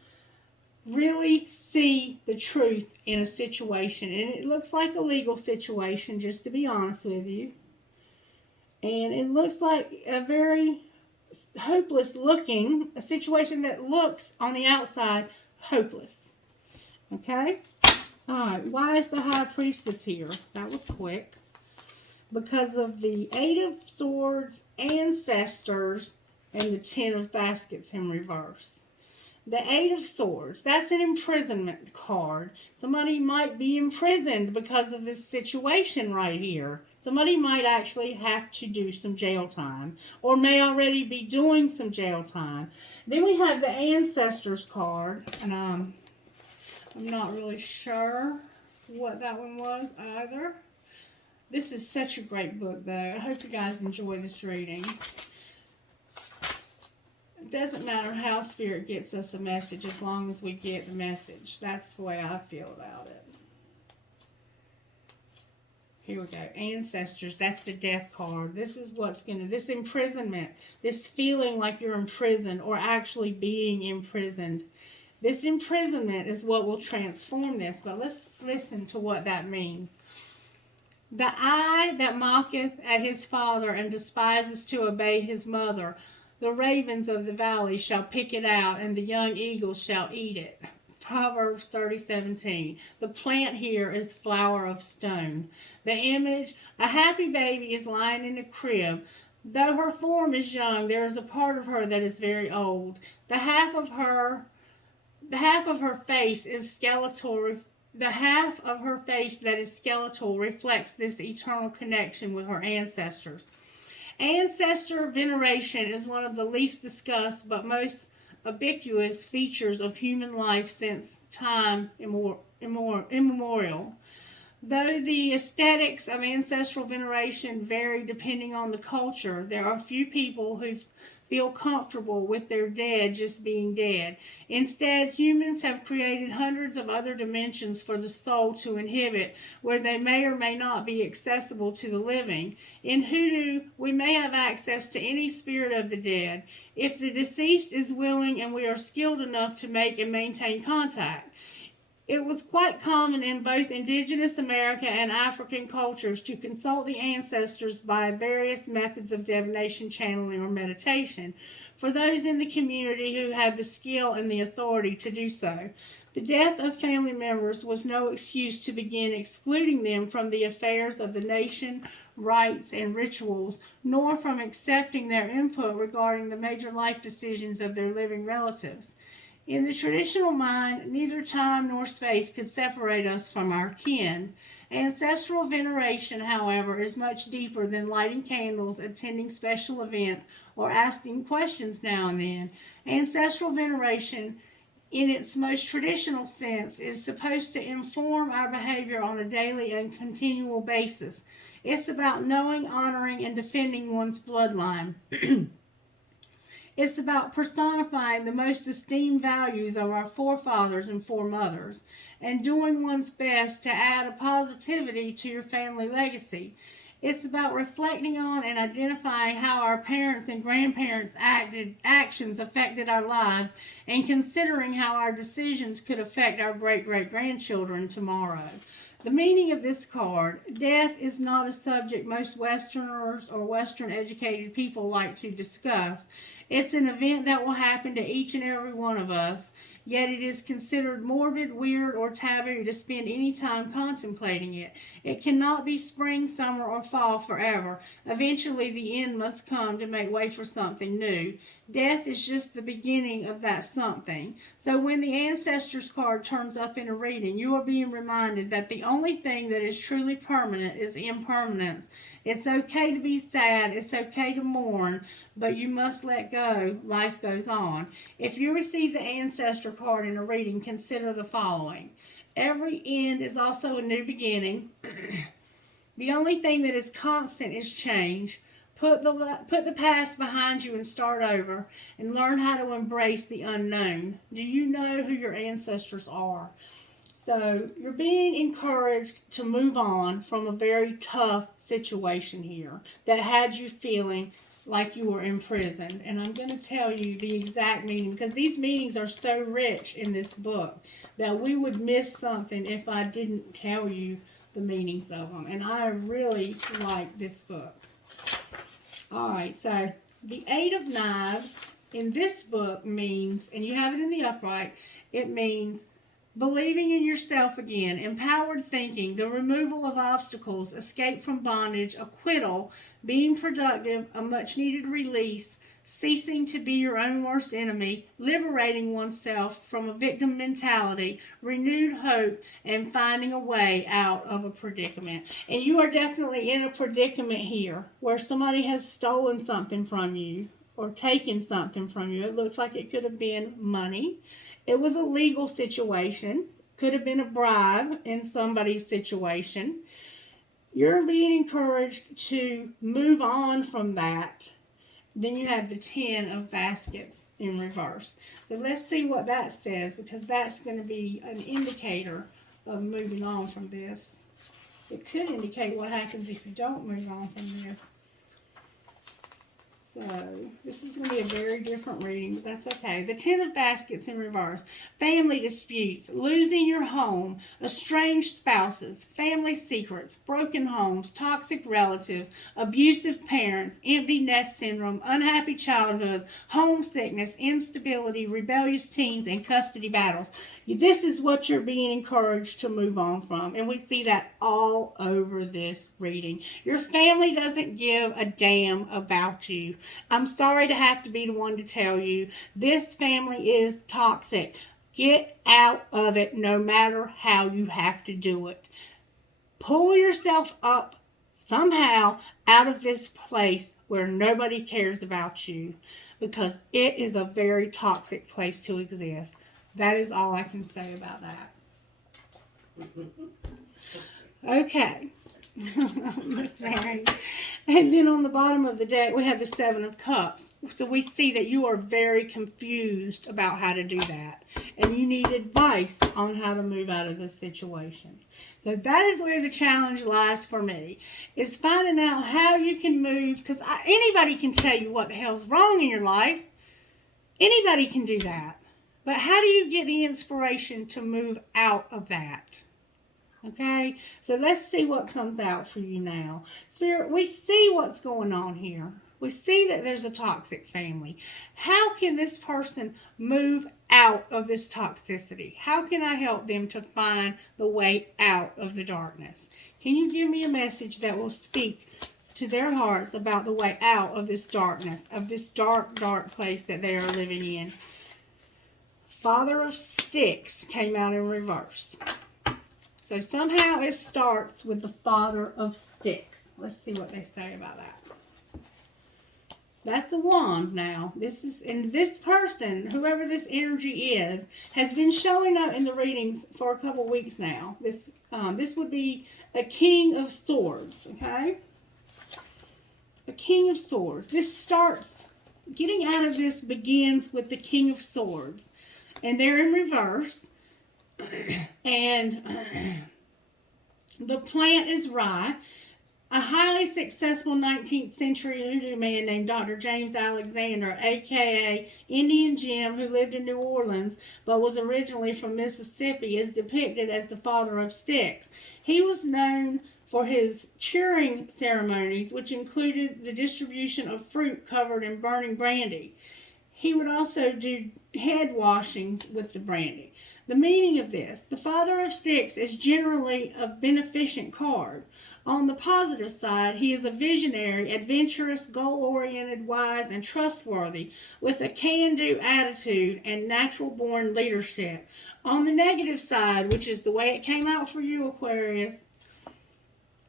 really see the truth in a situation. And it looks like a legal situation, just to be honest with you. And it looks like a very hopeless looking, a situation that looks on the outside hopeless. Okay? Alright, why is the High Priestess here? That was quick. Because of the Eight of Swords, Ancestors, and the Ten of Baskets in reverse. The Eight of Swords, that's an imprisonment card. Somebody might be imprisoned because of this situation right here. Somebody might actually have to do some jail time, or may already be doing some jail time. Then we have the Ancestors card, and I'm not really sure what that one was either. This is such a great book, though. I hope you guys enjoy this reading. It doesn't matter how Spirit gets us a message as long as we get the message. That's the way I feel about it. Here we go. Ancestors. That's the death card. This is what's going to... This imprisonment. This feeling like you're imprisoned or actually being imprisoned. This imprisonment is what will transform this. But let's listen to what that means. The eye that mocketh at his father and despises to obey his mother. The ravens of the valley shall pick it out, and the young eagles shall eat it. Proverbs 30:17. The plant here is flower of stone. The image, a happy baby is lying in a crib. Though her form is young, there is a part of her that is very old. The half of her face is skeletal. The half of her face that is skeletal reflects this eternal connection with her ancestors. Ancestor veneration is one of the least discussed but most ubiquitous features of human life since time immemorial. Though the aesthetics of ancestral veneration vary depending on the culture, there are few people who feel comfortable with their dead just being dead. Instead, humans have created hundreds of other dimensions for the soul to inhabit, where they may or may not be accessible to the living. In Hoodoo, we may have access to any spirit of the dead, if the deceased is willing and we are skilled enough to make and maintain contact. It was quite common in both indigenous America and African cultures to consult the ancestors by various methods of divination, channeling, or meditation, for those in the community who had the skill and the authority to do so. The death of family members was no excuse to begin excluding them from the affairs of the nation, rites, and rituals, nor from accepting their input regarding the major life decisions of their living relatives. In the traditional mind, neither time nor space could separate us from our kin. Ancestral veneration, however, is much deeper than lighting candles, attending special events, or asking questions now and then. Ancestral veneration, in its most traditional sense, is supposed to inform our behavior on a daily and continual basis. It's about knowing, honoring, and defending one's bloodline. It's about personifying the most esteemed values of our forefathers and foremothers, and doing one's best to add a positivity to your family legacy. It's about reflecting on and identifying how our parents and grandparents' actions affected our lives, and considering how our decisions could affect our great-great-grandchildren tomorrow. The meaning of this card: death is not a subject most Westerners or Western-educated people like to discuss. It's an event that will happen to each and every one of us. yet it is considered morbid, weird, or taboo to spend any time contemplating it. It cannot be spring, summer, or fall forever. Eventually, the end must come to make way for something new. Death is just the beginning of that something. So when the Ancestors card turns up in a reading, you are being reminded that the only thing that is truly permanent is impermanence. It's okay to be sad, it's okay to mourn, but you must let go. Life goes on. If you receive the Ancestor card in a reading, consider the following. Every end is also a new beginning. The only thing that is constant is change. Put the past behind you and start over, and learn how to embrace the unknown. Do you know who your ancestors are? So you're being encouraged to move on from a very tough situation here that had you feeling like you were imprisoned. And I'm going to tell you the exact meaning, because these meanings are so rich in this book that we would miss something if I didn't tell you the meanings of them. And I really like this book. All right, so the Eight of Knives in this book means, and you have it in the upright, it means believing in yourself again, empowered thinking, the removal of obstacles, escape from bondage, acquittal, being productive, a much-needed release, ceasing to be your own worst enemy, liberating oneself from a victim mentality, renewed hope, and finding a way out of a predicament. And you are definitely in a predicament here where somebody has stolen something from you or taken something from you. It looks like it could have been money. It was a legal situation. Could have been a bribe in somebody's situation. You're being encouraged to move on from that. Then you have the 10 of baskets in reverse. So let's see what that says, because that's going to be an indicator of moving on from this. It could indicate what happens if you don't move on from this. So this is going to be a very different reading, but that's okay. The 10 of baskets in reverse. Family disputes, losing your home, estranged spouses, family secrets, broken homes, toxic relatives, abusive parents, empty nest syndrome, unhappy childhood, homesickness, instability, rebellious teens, and custody battles. This is what you're being encouraged to move on from. And we see that all over this reading. Your family doesn't give a damn about you. I'm sorry to have to be the one to tell you. This family is toxic. Get out of it no matter how you have to do it. Pull yourself up somehow out of this place where nobody cares about you, because it is a very toxic place to exist. That is all I can say about that. Okay. Miss Mary. And then on the bottom of the deck, we have the 7 of Cups. So we see that you are very confused about how to do that. And you need advice on how to move out of this situation. So that is where the challenge lies for me, is finding out how you can move. Because anybody can tell you what the hell's wrong in your life. Anybody can do that. But how do you get the inspiration to move out of that? Okay, so let's see what comes out for you now. Spirit, we see what's going on here. We see that there's a toxic family. How can this person move out of this toxicity? How can I help them to find the way out of the darkness? Can you give me a message that will speak to their hearts about the way out of this darkness, of this dark, dark place that they are living in? Father of Sticks came out in reverse. So somehow it starts with the Father of Sticks. Let's see what they say about that. That's the Wands now. And this person, whoever this energy is, has been showing up in the readings for a couple weeks now. This would be a King of Swords, okay? A King of Swords. This starts, getting out of this begins with the King of Swords. And they're in reverse. And the plant is rye. A highly successful 19th century voodoo man named Dr. James Alexander, a.k.a. Indian Jim, who lived in New Orleans but was originally from Mississippi, is depicted as the Father of Sticks. He was known for his curing ceremonies, which included the distribution of fruit covered in burning brandy. he would also do head washing with the brandy. The meaning of this: the Father of Sticks is generally a beneficent card. On the positive side, he is a visionary, adventurous, goal-oriented, wise, and trustworthy, with a can-do attitude and natural-born leadership. On the negative side, which is the way it came out for you, Aquarius,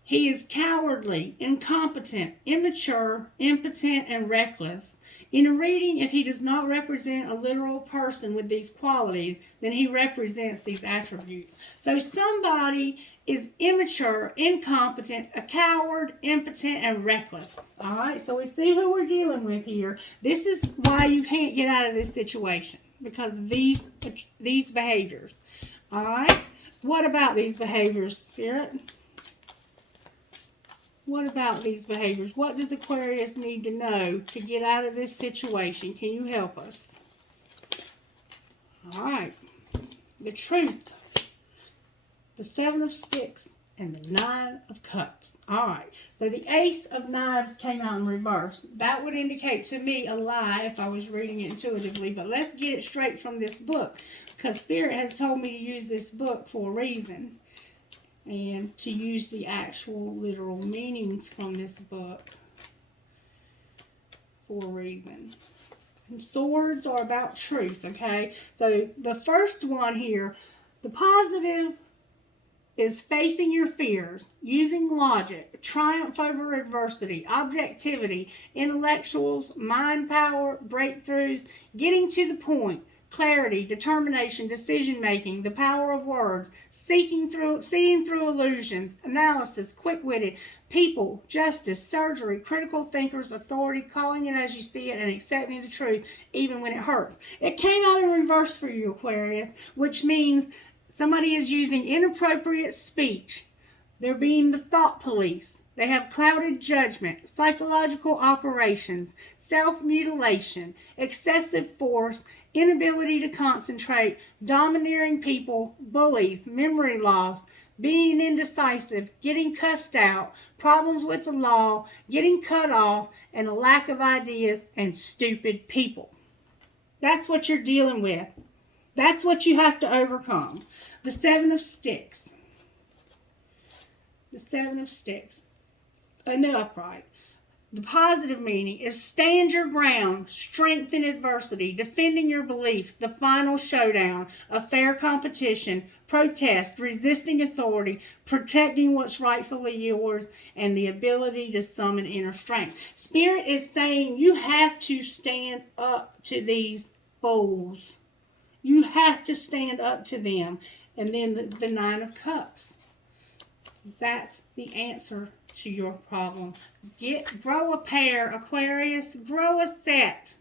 he is cowardly, incompetent, immature, impotent, and reckless. In a reading, if he does not represent a literal person with these qualities, then he represents these attributes. So somebody is immature, incompetent, a coward, impotent, and reckless. All right, so we see who we're dealing with here. This is why you can't get out of this situation, because of these behaviors. All right, what about these behaviors, Spirit? What about these behaviors? What does Aquarius need to know to get out of this situation? Can you help us? All right. The truth. The Seven of Sticks and the Nine of Cups. All right. So the Ace of Knives came out in reverse. That would indicate to me a lie if I was reading it intuitively. But let's get it straight from this book, because Spirit has told me to use this book for a reason, and to use the actual literal meanings from this book for a reason. And swords are about truth, okay? So the first one here, the positive is facing your fears, using logic, triumph over adversity, objectivity, intellectuals, mind power, breakthroughs, getting to the point, clarity, determination, decision-making, the power of words, seeing through illusions, analysis, quick-witted, people, justice, surgery, critical thinkers, authority, calling it as you see it, and accepting the truth even when it hurts. It came out in reverse for you, Aquarius, which means somebody is using inappropriate speech. They're being the thought police. They have clouded judgment, psychological operations, self-mutilation, excessive force, inability to concentrate, domineering people, bullies, memory loss, being indecisive, getting cussed out, problems with the law, getting cut off, and a lack of ideas, and stupid people. That's what you're dealing with. That's what you have to overcome. The Seven of Sticks. The Seven of Sticks. An upright. The positive meaning is stand your ground, strength in adversity, defending your beliefs, the final showdown, a fair competition, protest, resisting authority, protecting what's rightfully yours, and the ability to summon inner strength. Spirit is saying you have to stand up to these fools. You have to stand up to them. And then the Nine of Cups. That's the answer to your problem. Grow a pair, Aquarius. Grow a set.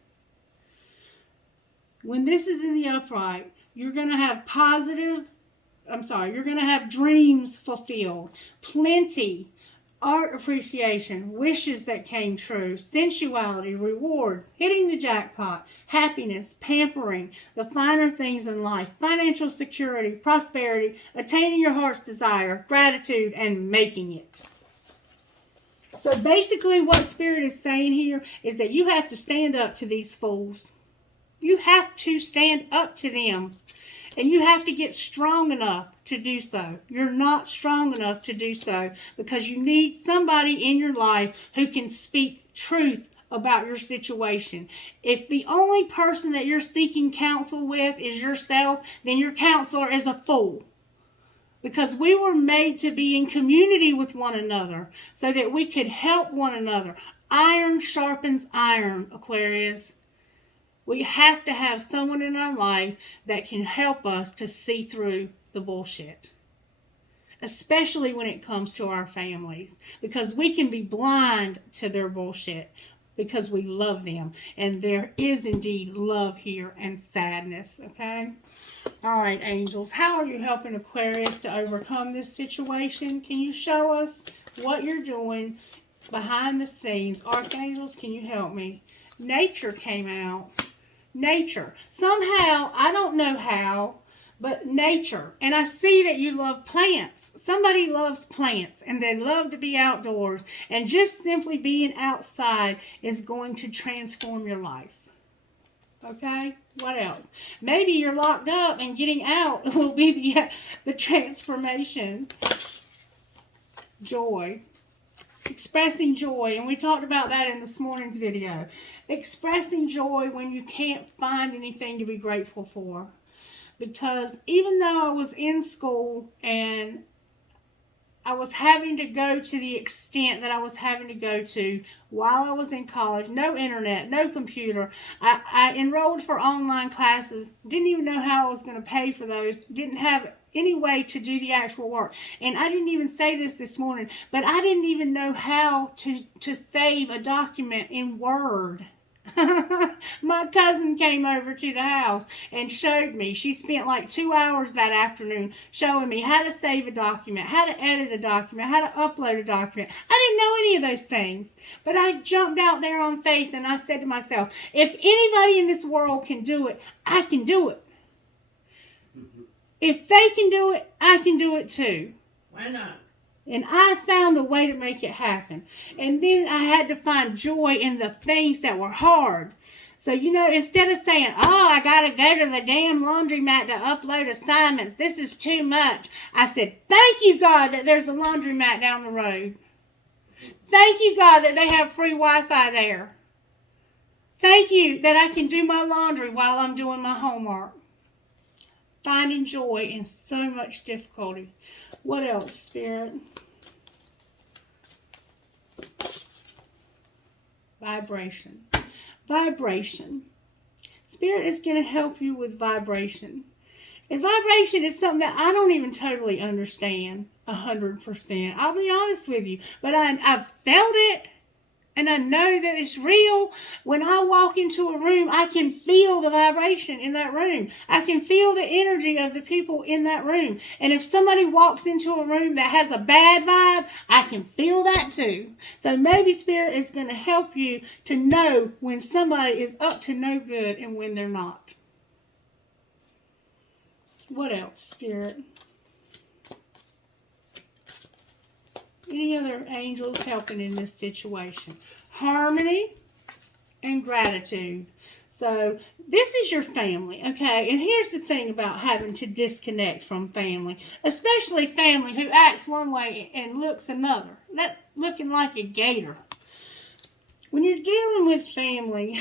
When this is in the upright, you're going to have you're going to have dreams fulfilled. Plenty. Art appreciation, wishes that came true, sensuality, rewards, hitting the jackpot, happiness, pampering, the finer things in life, financial security, prosperity, attaining your heart's desire, gratitude, and making it. So basically what Spirit is saying here is that you have to stand up to these fools. You have to stand up to them. And you have to get strong enough to do so. You're not strong enough to do so because you need somebody in your life who can speak truth about your situation. If the only person that you're seeking counsel with is yourself, then your counselor is a fool. Because we were made to be in community with one another so that we could help one another. Iron sharpens iron, Aquarius. We have to have someone in our life that can help us to see through the bullshit. Especially when it comes to our families. Because we can be blind to their bullshit because we love them. And there is indeed love here and sadness, okay? All right, angels, how are you helping Aquarius to overcome this situation? Can you show us what you're doing behind the scenes? Archangels, can you help me? Nature came out. Nature. Somehow, I don't know how, but nature. And I see that you love plants. Somebody loves plants and they love to be outdoors. And just simply being outside is going to transform your life. Okay? What else? Maybe you're locked up and getting out will be the transformation. Joy. Expressing joy. And we talked about that in this morning's video. Expressing joy when you can't find anything to be grateful for. Because even though I was in school and I was having to go to the extent that I was having to go to while I was in college. No internet, no computer. I enrolled for online classes. Didn't even know how I was going to pay for those. Didn't have any way to do the actual work. And I didn't even say this morning, but I didn't even know how to save a document in Word. My cousin came over to the house and showed me. She spent like 2 hours that afternoon showing me how to save a document, how to edit a document, how to upload a document. I didn't know any of those things, but I jumped out there on faith and I said to myself, if anybody in this world can do it, I can do it. If they can do it, I can do it too. Why not? And I found a way to make it happen. And then I had to find joy in the things that were hard. So, instead of saying, oh, I got to go to the damn laundromat to upload assignments, this is too much, I said, thank you, God, that there's a laundromat down the road. Thank you, God, that they have free Wi-Fi there. Thank you that I can do my laundry while I'm doing my homework. Finding joy in so much difficulty. What else, Spirit? Vibration. Vibration. Spirit is going to help you with vibration. And vibration is something that I don't even totally understand 100%. I'll be honest with you. But I've felt it. And I know that it's real. When I walk into a room, I can feel the vibration in that room. I can feel the energy of the people in that room. And if somebody walks into a room that has a bad vibe, I can feel that too. So maybe Spirit is going to help you to know when somebody is up to no good and when they're not. What else, Spirit? Any other angels helping in this situation? Harmony and gratitude. So this is your family, okay? And here's the thing about having to disconnect from family, especially family who acts one way and looks another. That looking like a gator. When you're dealing with family,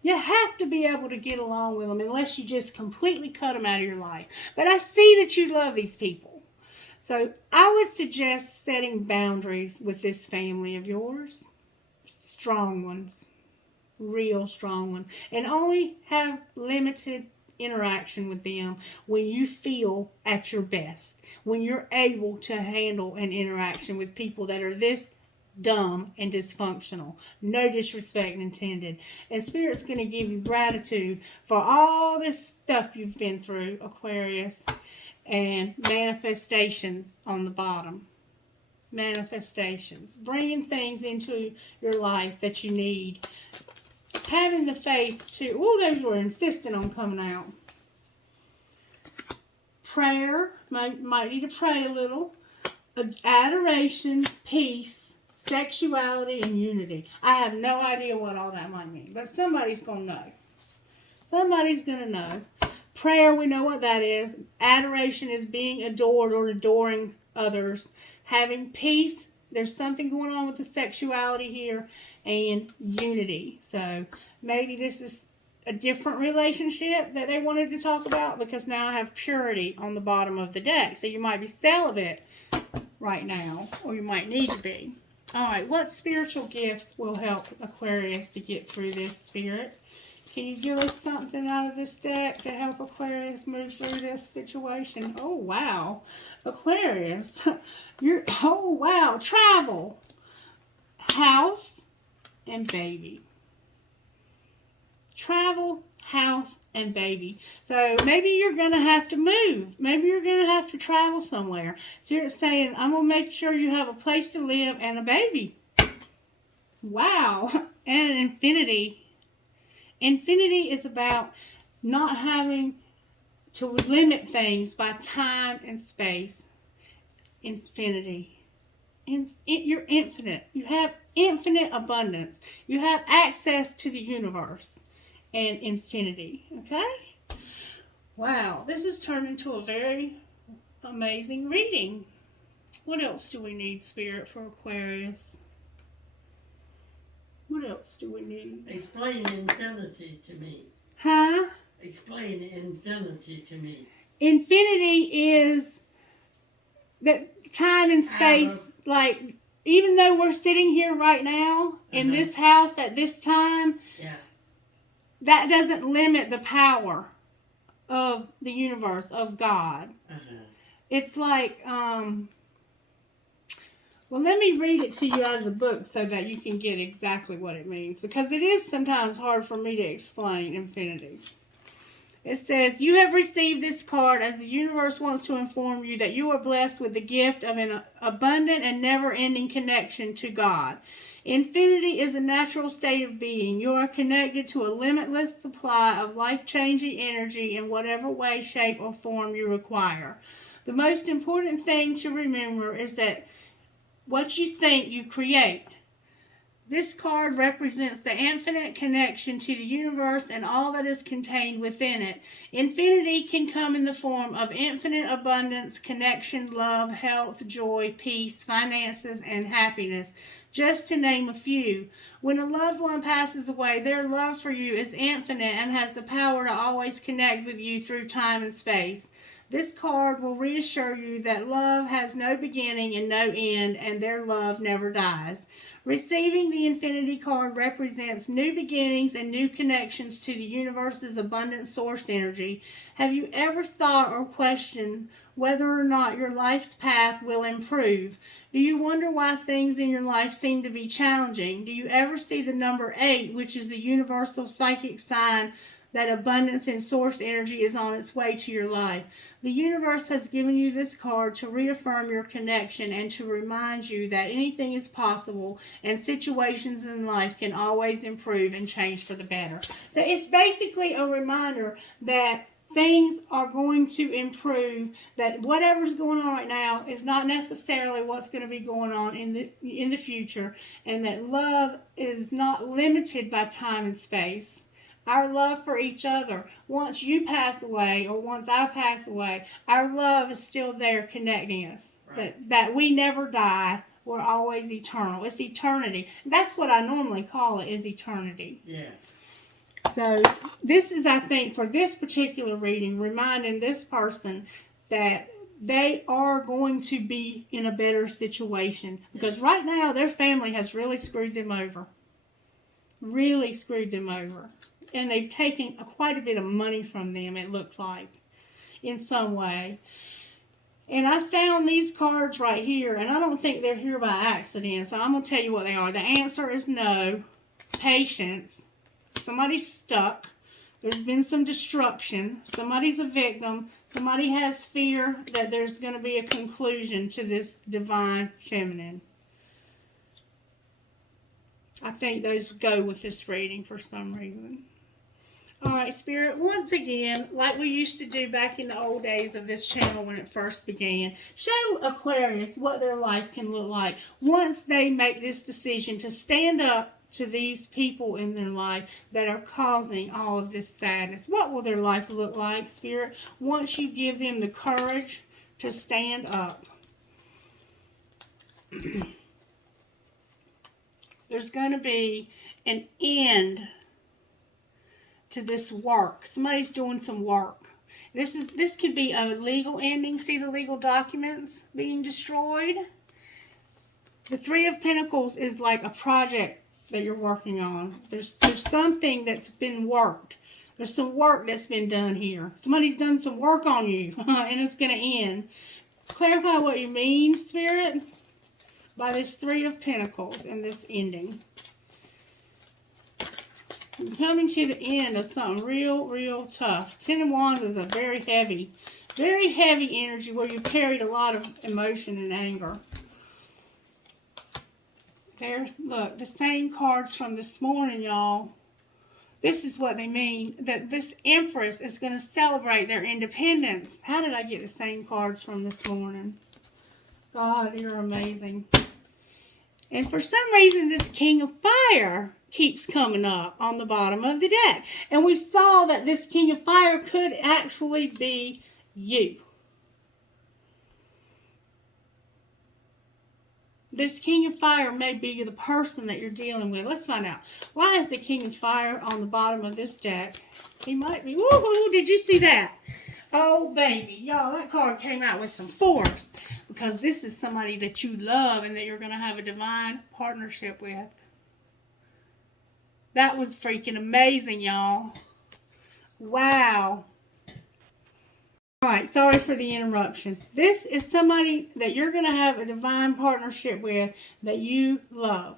you have to be able to get along with them unless you just completely cut them out of your life. But I see that you love these people. So I would suggest setting boundaries with this family of yours. Strong ones. Real strong ones. And only have limited interaction with them when you feel at your best. When you're able to handle an interaction with people that are this dumb and dysfunctional. No disrespect intended. And Spirit's going to give you gratitude for all this stuff you've been through, Aquarius. And manifestations on the bottom. Manifestations. Bringing things into your life that you need. Having the faith to... Oh, those were insistent on coming out. Prayer. Might need to pray a little. Adoration. Peace. Sexuality and unity. I have no idea what all that might mean. But somebody's going to know. Somebody's going to know. Prayer, we know what that is. Adoration is being adored or adoring others. Having peace, there's something going on with the sexuality here. And unity. So maybe this is a different relationship that they wanted to talk about because now I have purity on the bottom of the deck. So you might be celibate right now, or you might need to be. All right, what spiritual gifts will help Aquarius to get through this, Spirit? Can you give us something out of this deck to help Aquarius move through this situation? Oh, wow. Aquarius, travel, house, and baby. Travel, house, and baby. So maybe you're going to have to move. Maybe you're going to have to travel somewhere. Spirit's saying, I'm going to make sure you have a place to live and a baby. Wow. And infinity. Infinity is about not having to limit things by time and space. Infinity. You're infinite. You have infinite abundance. You have access to the universe. and infinity. Okay? Wow, this has turned into a very amazing reading. What else do we need, Spirit, for Aquarius? What else do we need? Explain infinity to me. Huh? Explain infinity to me. Infinity is that time and space, like, even though we're sitting here right now in this house at this time, that doesn't limit the power of the universe, of God. It's like, well, let me read it to you out of the book so that you can get exactly what it means, because it is sometimes hard for me to explain infinity. It says, you have received this card as the universe wants to inform you that you are blessed with the gift of an abundant and never-ending connection to God. Infinity is a natural state of being. You are connected to a limitless supply of life-changing energy in whatever way, shape, or form you require. The most important thing to remember is that what you think, you create. This card represents the infinite connection to the universe and all that is contained within it. Infinity can come in the form of infinite abundance, connection, love, health, joy, peace, finances, and happiness, just to name a few. When a loved one passes away, their love for you is infinite and has the power to always connect with you through time and space. This card will reassure you that love has no beginning and no end, and their love never dies. Receiving the Infinity card represents new beginnings and new connections to the universe's abundant source energy. Have you ever thought or questioned whether or not your life's path will improve? Do you wonder why things in your life seem to be challenging? Do you ever see the number 8, which is the universal psychic sign that abundance and source energy is on its way to your life? The universe has given you this card to reaffirm your connection and to remind you that anything is possible and situations in life can always improve and change for the better. So it's basically a reminder that things are going to improve, that whatever's going on right now is not necessarily what's going to be going on in the future, and that love is not limited by time and space. Our love for each other, once you pass away or once I pass away, our love is still there connecting us. Right. That we never die. We're always eternal. It's eternity. That's what I normally call it, is eternity. Yeah. So this is, I think, for this particular reading, reminding this person that they are going to be in a better situation. Because right now, their family has really screwed them over. Really screwed them over. And they've taken quite a bit of money from them, it looks like, in some way. And I found these cards right here, and I don't think they're here by accident, so I'm going to tell you what they are. The answer is no. Patience. Somebody's stuck. There's been some destruction. Somebody's a victim. Somebody has fear that there's going to be a conclusion to this divine feminine. I think those go with this reading for some reason. All right, Spirit, once again, like we used to do back in the old days of this channel when it first began, show Aquarius what their life can look like once they make this decision to stand up to these people in their life that are causing all of this sadness. What will their life look like, Spirit, once you give them the courage to stand up? There's going to be an end to this work. Somebody's doing some work. This could be a legal ending. See the legal documents being destroyed? The Three of Pentacles is like a project that you're working on. There's something that's been worked. There's some work that's been done here. Somebody's done some work on you, and it's going to end. Clarify what you mean, Spirit, by this Three of Pentacles and this ending. You're coming to the end of something real, real tough. Ten of Wands is a very heavy energy where you carried a lot of emotion and anger. There, look, the same cards from this morning, y'all. This is what they mean, that this Empress is going to celebrate their independence. How did I get the same cards from this morning? God, you're amazing. And for some reason, this King of Fire keeps coming up on the bottom of the deck. And we saw that this King of Fire could actually be you. This King of Fire may be the person that you're dealing with. Let's find out. Why is the King of Fire on the bottom of this deck? He might be. Woohoo! Did you see that? Oh, baby. Y'all, that card came out with some force. Because this is somebody that you love and that you're going to have a divine partnership with. That was freaking amazing, y'all. Wow. Alright, sorry for the interruption. This is somebody that you're going to have a divine partnership with that you love.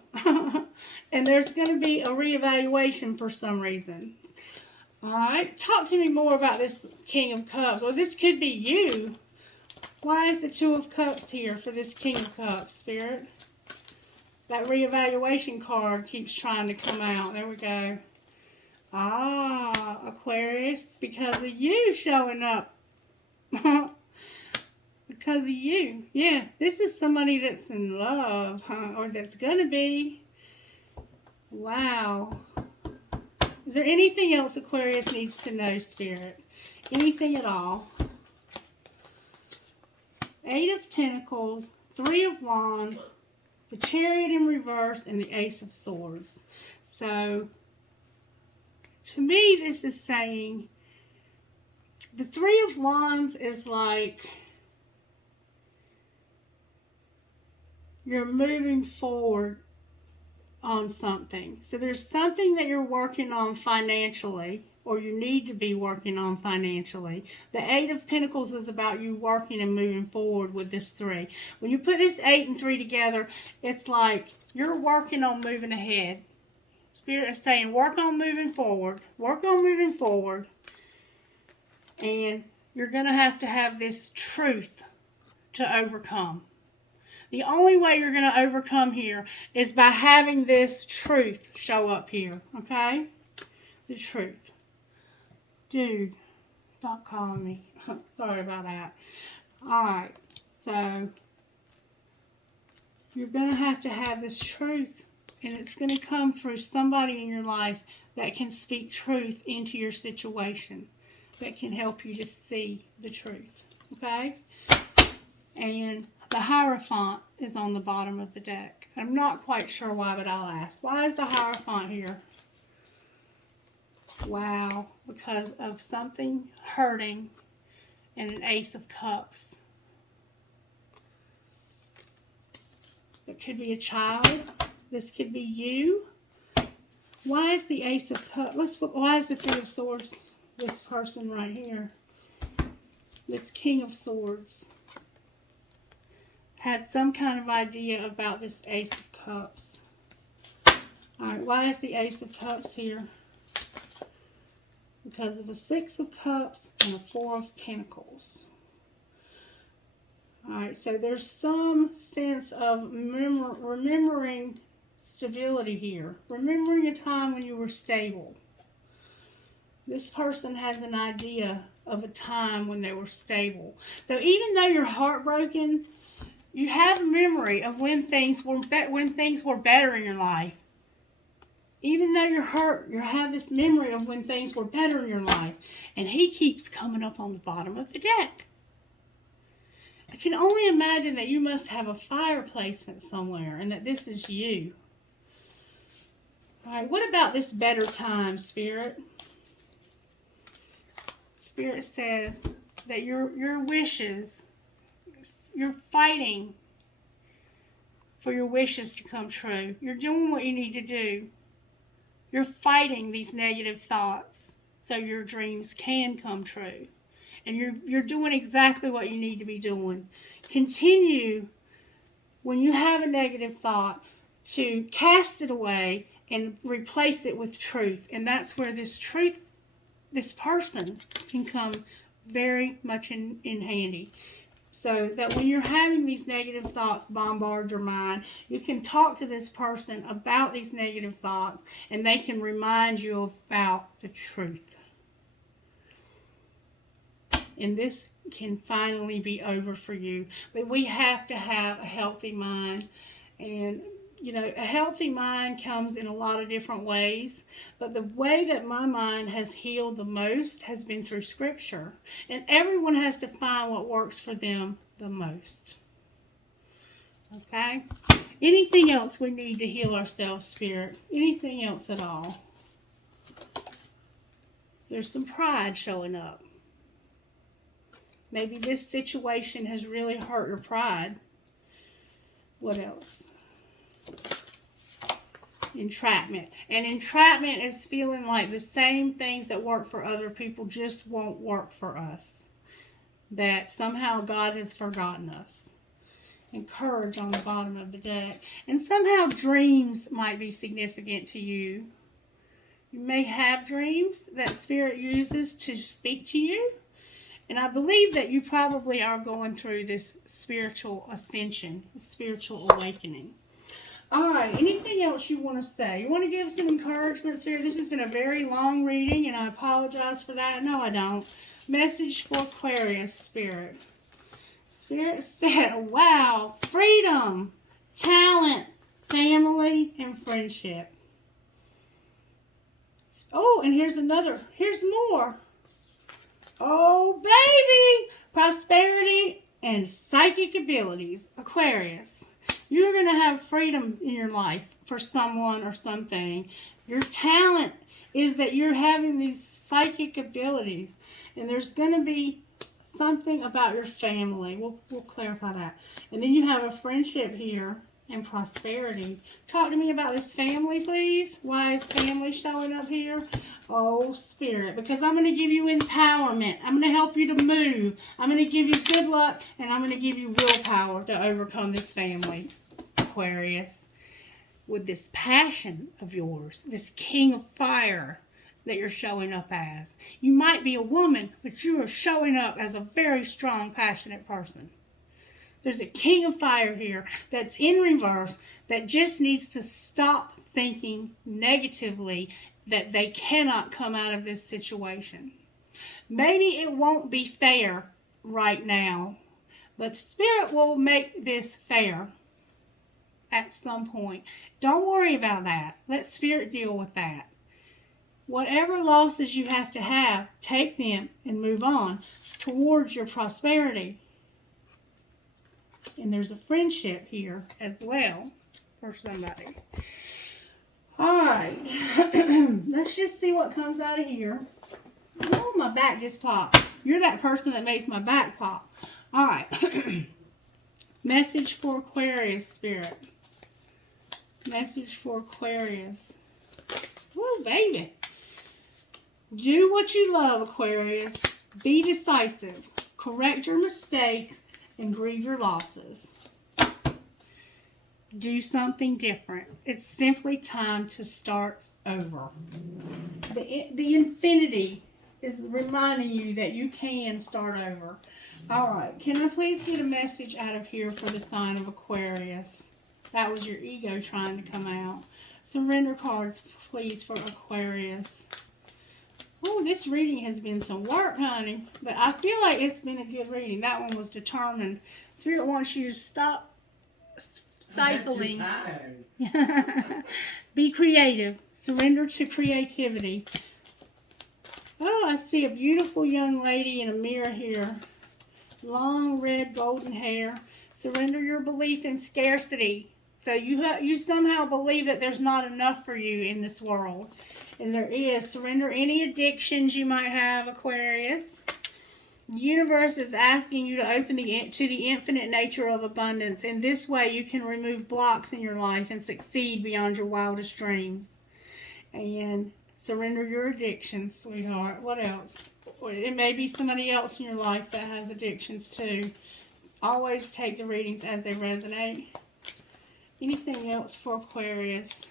And there's going to be a reevaluation for some reason. Alright, talk to me more about this King of Cups. Well, this could be you. Why is the Two of Cups here for this King of Cups, Spirit? That reevaluation card keeps trying to come out. There we go. Ah, Aquarius, because of you showing up. Because of you. Yeah, this is somebody that's in love, huh? Or that's going to be. Wow. Is there anything else Aquarius needs to know, Spirit? Anything at all? Eight of Pentacles, Three of Wands, the Chariot in reverse, and the Ace of Swords. So, to me, this is saying the Three of Wands is like you're moving forward on something. So there's something that you're working on financially, or you need to be working on financially. The Eight of Pentacles is about you working and moving forward with this three. When you put this 8 and 3 together, it's like you're working on moving ahead. Spirit is saying, work on moving forward. Work on moving forward. And you're going to have this truth to overcome. The only way you're going to overcome here is by having this truth show up here. Okay? The truth. Dude, stop calling me. Sorry about that. Alright. So, you're going to have this truth. And it's going to come through somebody in your life that can speak truth into your situation. That can help you to see the truth. Okay? And the Hierophant is on the bottom of the deck. I'm not quite sure why, but I'll ask. Why is the Hierophant here? Wow. Because of something hurting and an Ace of Cups. It could be a child. This could be you. Why is the Ace of Cups? Why is the Three of Swords? This person right here. This King of Swords had some kind of idea about this Ace of Cups. Alright, why is the Ace of Cups here? Because of a Six of Cups and a Four of Pentacles. Alright, so there's some sense of remembering stability here. Remembering a time when you were stable. This person has an idea of a time when they were stable. So even though you're heartbroken, you have a memory of when things were better in your life. Even though you're hurt, you have this memory of when things were better in your life. And he keeps coming up on the bottom of the deck. I can only imagine that you must have a fire placement somewhere and that this is you. Alright, what about this better time, Spirit? Spirit says that your wishes, you're fighting for your wishes to come true. You're doing what you need to do. You're fighting these negative thoughts so your dreams can come true. And you're doing exactly what you need to be doing. Continue, when you have a negative thought, to cast it away and replace it with truth. And that's where this truth, this person, can come very much in handy. So that when you're having these negative thoughts bombard your mind, you can talk to this person about these negative thoughts and they can remind you about the truth. And this can finally be over for you. But we have to have a healthy mind and You know, a healthy mind comes in a lot of different ways, but the way that my mind has healed the most has been through Scripture. And everyone has to find what works for them the most. Okay? Anything else we need to heal ourselves, Spirit? Anything else at all? There's some pride showing up. Maybe this situation has really hurt your pride. What else? Entrapment. And entrapment is feeling like the same things that work for other people just won't work for us. That somehow God has forgotten us. And courage on the bottom of the deck. And somehow dreams might be significant to you. You may have dreams that Spirit uses to speak to you. And I believe that you probably are going through this spiritual ascension, spiritual awakening. All right, anything else you want to say? You want to give some encouragement through? This has been a very long reading, and I apologize for that. No, I don't. Message for Aquarius, Spirit. Spirit said, wow, freedom, talent, family, and friendship. Oh, and here's more. Oh, baby, prosperity and psychic abilities, Aquarius. You're going to have freedom in your life for someone or something. Your talent is that you're having these psychic abilities. And there's going to be something about your family. We'll clarify that. And then you have a friendship here and prosperity. Talk to me about this family, please. Why is family showing up here? Oh, Spirit, because I'm going to give you empowerment. I'm going to help you to move. I'm going to give you good luck, and I'm going to give you willpower to overcome this family, Aquarius. With this passion of yours, this king of fire that you're showing up as. You might be a woman, but you are showing up as a very strong, passionate person. There's a king of fire here that's in reverse that just needs to stop thinking negatively that they cannot come out of this situation. Maybe it won't be fair right now, but Spirit will make this fair at some point. Don't worry about that. Let Spirit deal with that. Whatever losses you have to have, take them and move on towards your prosperity. And there's a friendship here as well for somebody. All right. Let's just see what comes out of here. Oh, my back just popped. You're that person that makes my back pop. All right. Message for Aquarius, Spirit. Message for Aquarius. Woo, baby. Do what you love, Aquarius. Be decisive. Correct your mistakes and grieve your losses. Do something different. It's simply time to start over. The infinity is reminding you that you can start over. All right. Can I please get a message out of here for the sign of Aquarius? That was your ego trying to come out. Surrender cards, please, for Aquarius. Oh, this reading has been some work, honey. But I feel like it's been a good reading. That one was determined. Spirit wants you to stop stifling. Be creative. Surrender to creativity. Oh, I see a beautiful young lady in a mirror here. Long, red, golden hair. Surrender your belief in scarcity. So you somehow believe that there's not enough for you in this world. And there is. Surrender any addictions you might have, Aquarius. The universe is asking you to open to the infinite nature of abundance. In this way, you can remove blocks in your life and succeed beyond your wildest dreams. And surrender your addictions, sweetheart. What else? It may be somebody else in your life that has addictions too. Always take the readings as they resonate. Anything else for Aquarius?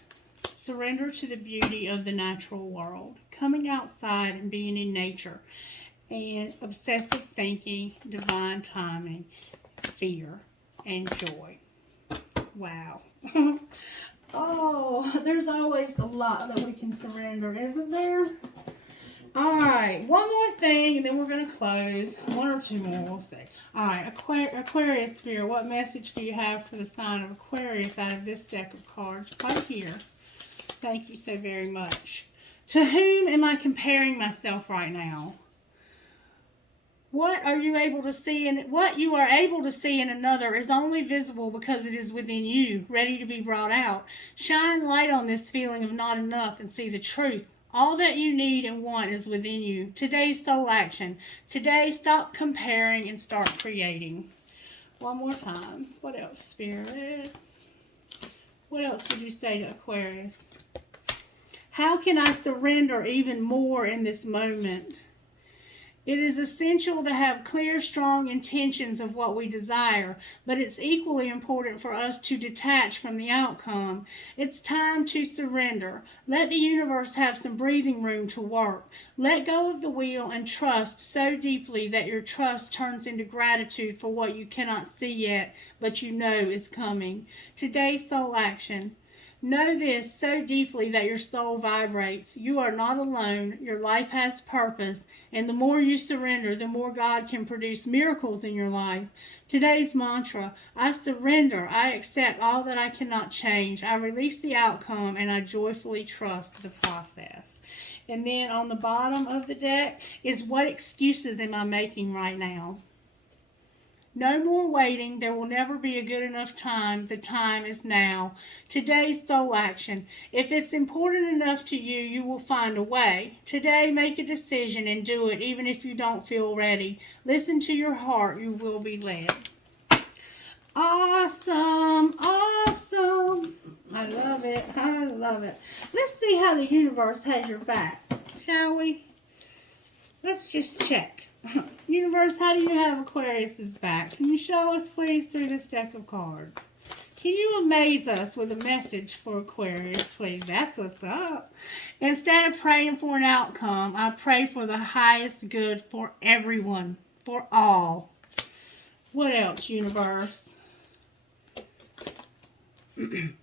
Surrender to the beauty of the natural world. Coming outside and being in nature. And obsessive thinking, divine timing, fear, and joy. Wow. Oh, there's always a lot that we can surrender, isn't there? Alright, one more thing and then we're going to close. One or two more, we'll see. Alright, Aquarius Spirit, what message do you have for the sign of Aquarius out of this deck of cards right here? Thank you so very much. To whom am I comparing myself right now? What are you able to see, and what you are able to see in another is only visible because it is within you, ready to be brought out. Shine light on this feeling of not enough and see the truth. All that you need and want is within you. Today's soul action. Today, stop comparing and start creating. One more time. What else, Spirit? What else would you say to Aquarius? How can I surrender even more in this moment? It is essential to have clear, strong intentions of what we desire, but it's equally important for us to detach from the outcome. It's time to surrender. Let the universe have some breathing room to work. Let go of the wheel and trust so deeply that your trust turns into gratitude for what you cannot see yet, but you know is coming. Today's soul action. Know this so deeply that your soul vibrates. You are not alone. Your life has purpose. And the more you surrender, the more God can produce miracles in your life. Today's mantra, I surrender. I accept all that I cannot change. I release the outcome and I joyfully trust the process. And then on the bottom of the deck is what excuses am I making right now? No more waiting. There will never be a good enough time. The time is now. Today's soul action. If it's important enough to you, you will find a way. Today, make a decision and do it, even if you don't feel ready. Listen to your heart. You will be led. Awesome. Awesome. I love it. I love it. Let's see how the universe has your back, shall we? Let's just check. Universe, how do you have Aquarius's back? Can you show us, please, through this deck of cards? Can you amaze us with a message for Aquarius, please? That's what's up. Instead of praying for an outcome, I pray for the highest good for everyone, for all. What else, universe?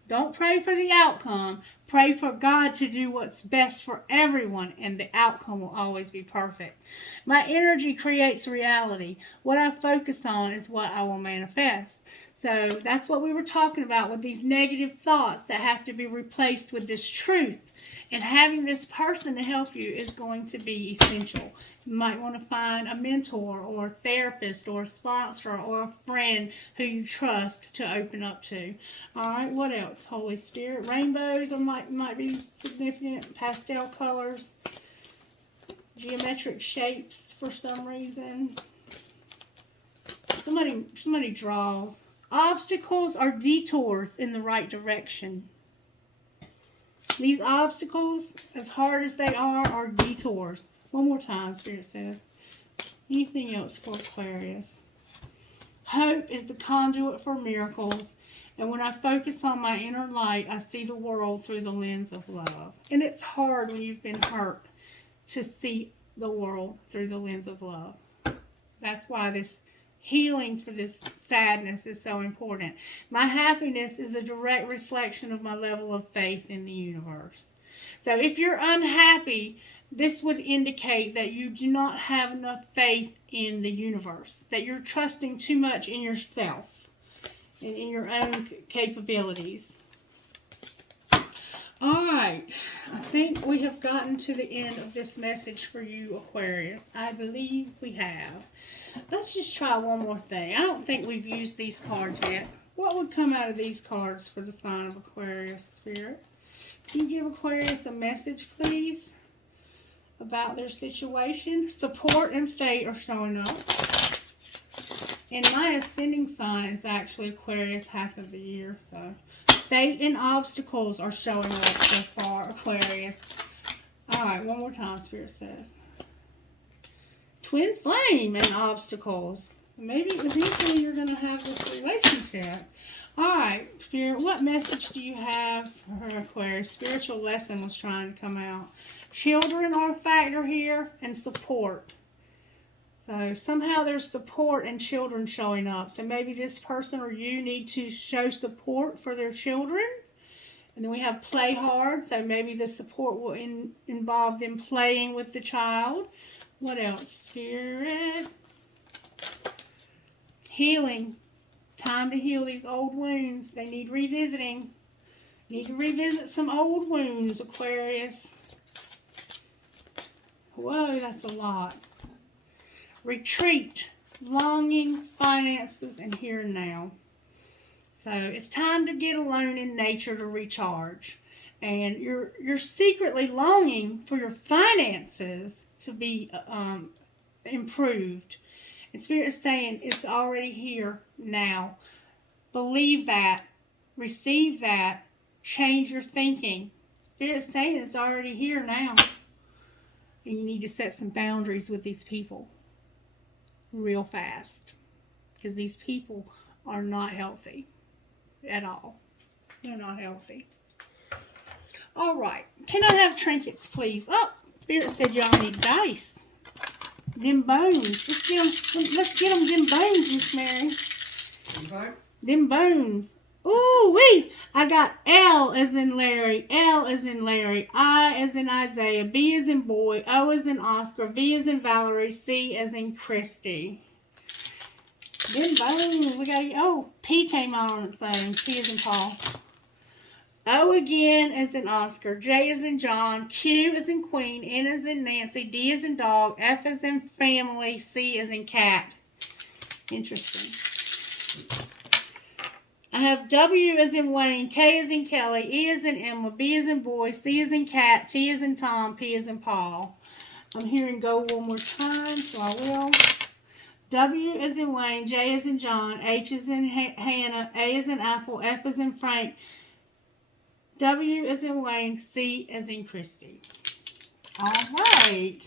Don't pray for the outcome. Pray for God to do what's best for everyone, and the outcome will always be perfect. My energy creates reality. What I focus on is what I will manifest. So that's what we were talking about with these negative thoughts that have to be replaced with this truth. And having this person to help you is going to be essential. You might want to find a mentor or a therapist or a sponsor or a friend who you trust to open up to. All right, what else, Holy Spirit? Rainbows might be significant. Pastel colors. Geometric shapes for some reason. Somebody draws. Obstacles are detours in the right direction. These obstacles, as hard as they are detours. One more time, Spirit says. Anything else for Aquarius? Hope is the conduit for miracles. And when I focus on my inner light, I see the world through the lens of love. And it's hard when you've been hurt to see the world through the lens of love. That's why this healing for this sadness is so important. My happiness is a direct reflection of my level of faith in the universe. So if you're unhappy, this would indicate that you do not have enough faith in the universe, that you're trusting too much in yourself and in your own capabilities. All right, I think we have gotten to the end of this message for you, Aquarius. I believe we have. Let's just try one more thing. I don't think we've used these cards yet. What would come out of these cards for the sign of Aquarius, Spirit? Can you give Aquarius a message, please, about their situation? Support and fate are showing up. And my ascending sign is actually Aquarius half of the year. So fate and obstacles are showing up so far, Aquarius. All right, one more time, Spirit says. Twin flame and obstacles. Maybe eventually you're going to have this relationship. All right, Spirit, what message do you have for her, Aquarius? Spiritual lesson was trying to come out. Children are a factor here, and support. So somehow there's support and children showing up. So maybe this person or you need to show support for their children And then we have play hard, so maybe the support will involve them playing with the child. What else? Spirit. Healing. Time to heal these old wounds. They need revisiting. Need to revisit some old wounds, Aquarius. Whoa, that's a lot. Retreat. Longing, finances, and here and now. So it's time to get alone in nature to recharge. And you're secretly longing for your finances to be improved. And Spirit is saying it's already here now. Believe that. Receive that. Change your thinking. Spirit is saying it's already here now. And you need to set some boundaries with these people real fast. Because these people are not healthy at all. They're not healthy. All right. Can I have trinkets, please? Oh, Spirit said y'all need dice. Them bones. Let's get them bones, Miss Mary. Them bones. Ooh, wee. I got L as in Larry, L as in Larry, I as in Isaiah, B as in boy, O as in Oscar, V as in Valerie, C as in Christie. Them bones. We got, oh, P came out on its own. P as in Paul. O again as in Oscar, J as in John, Q as in Queen, N as in Nancy, D as in dog, F as in family, C as in cat. Interesting. I have W as in Wayne, K as in Kelly, E as in Emma, B as in boy, C as in cat, T as in Tom, P as in Paul. I'm hearing go one more time, so I will. W as in Wayne, J as in John, H as in Hannah, A as in Apple, F as in Frank, W as in Wayne, C as in Christie. All right.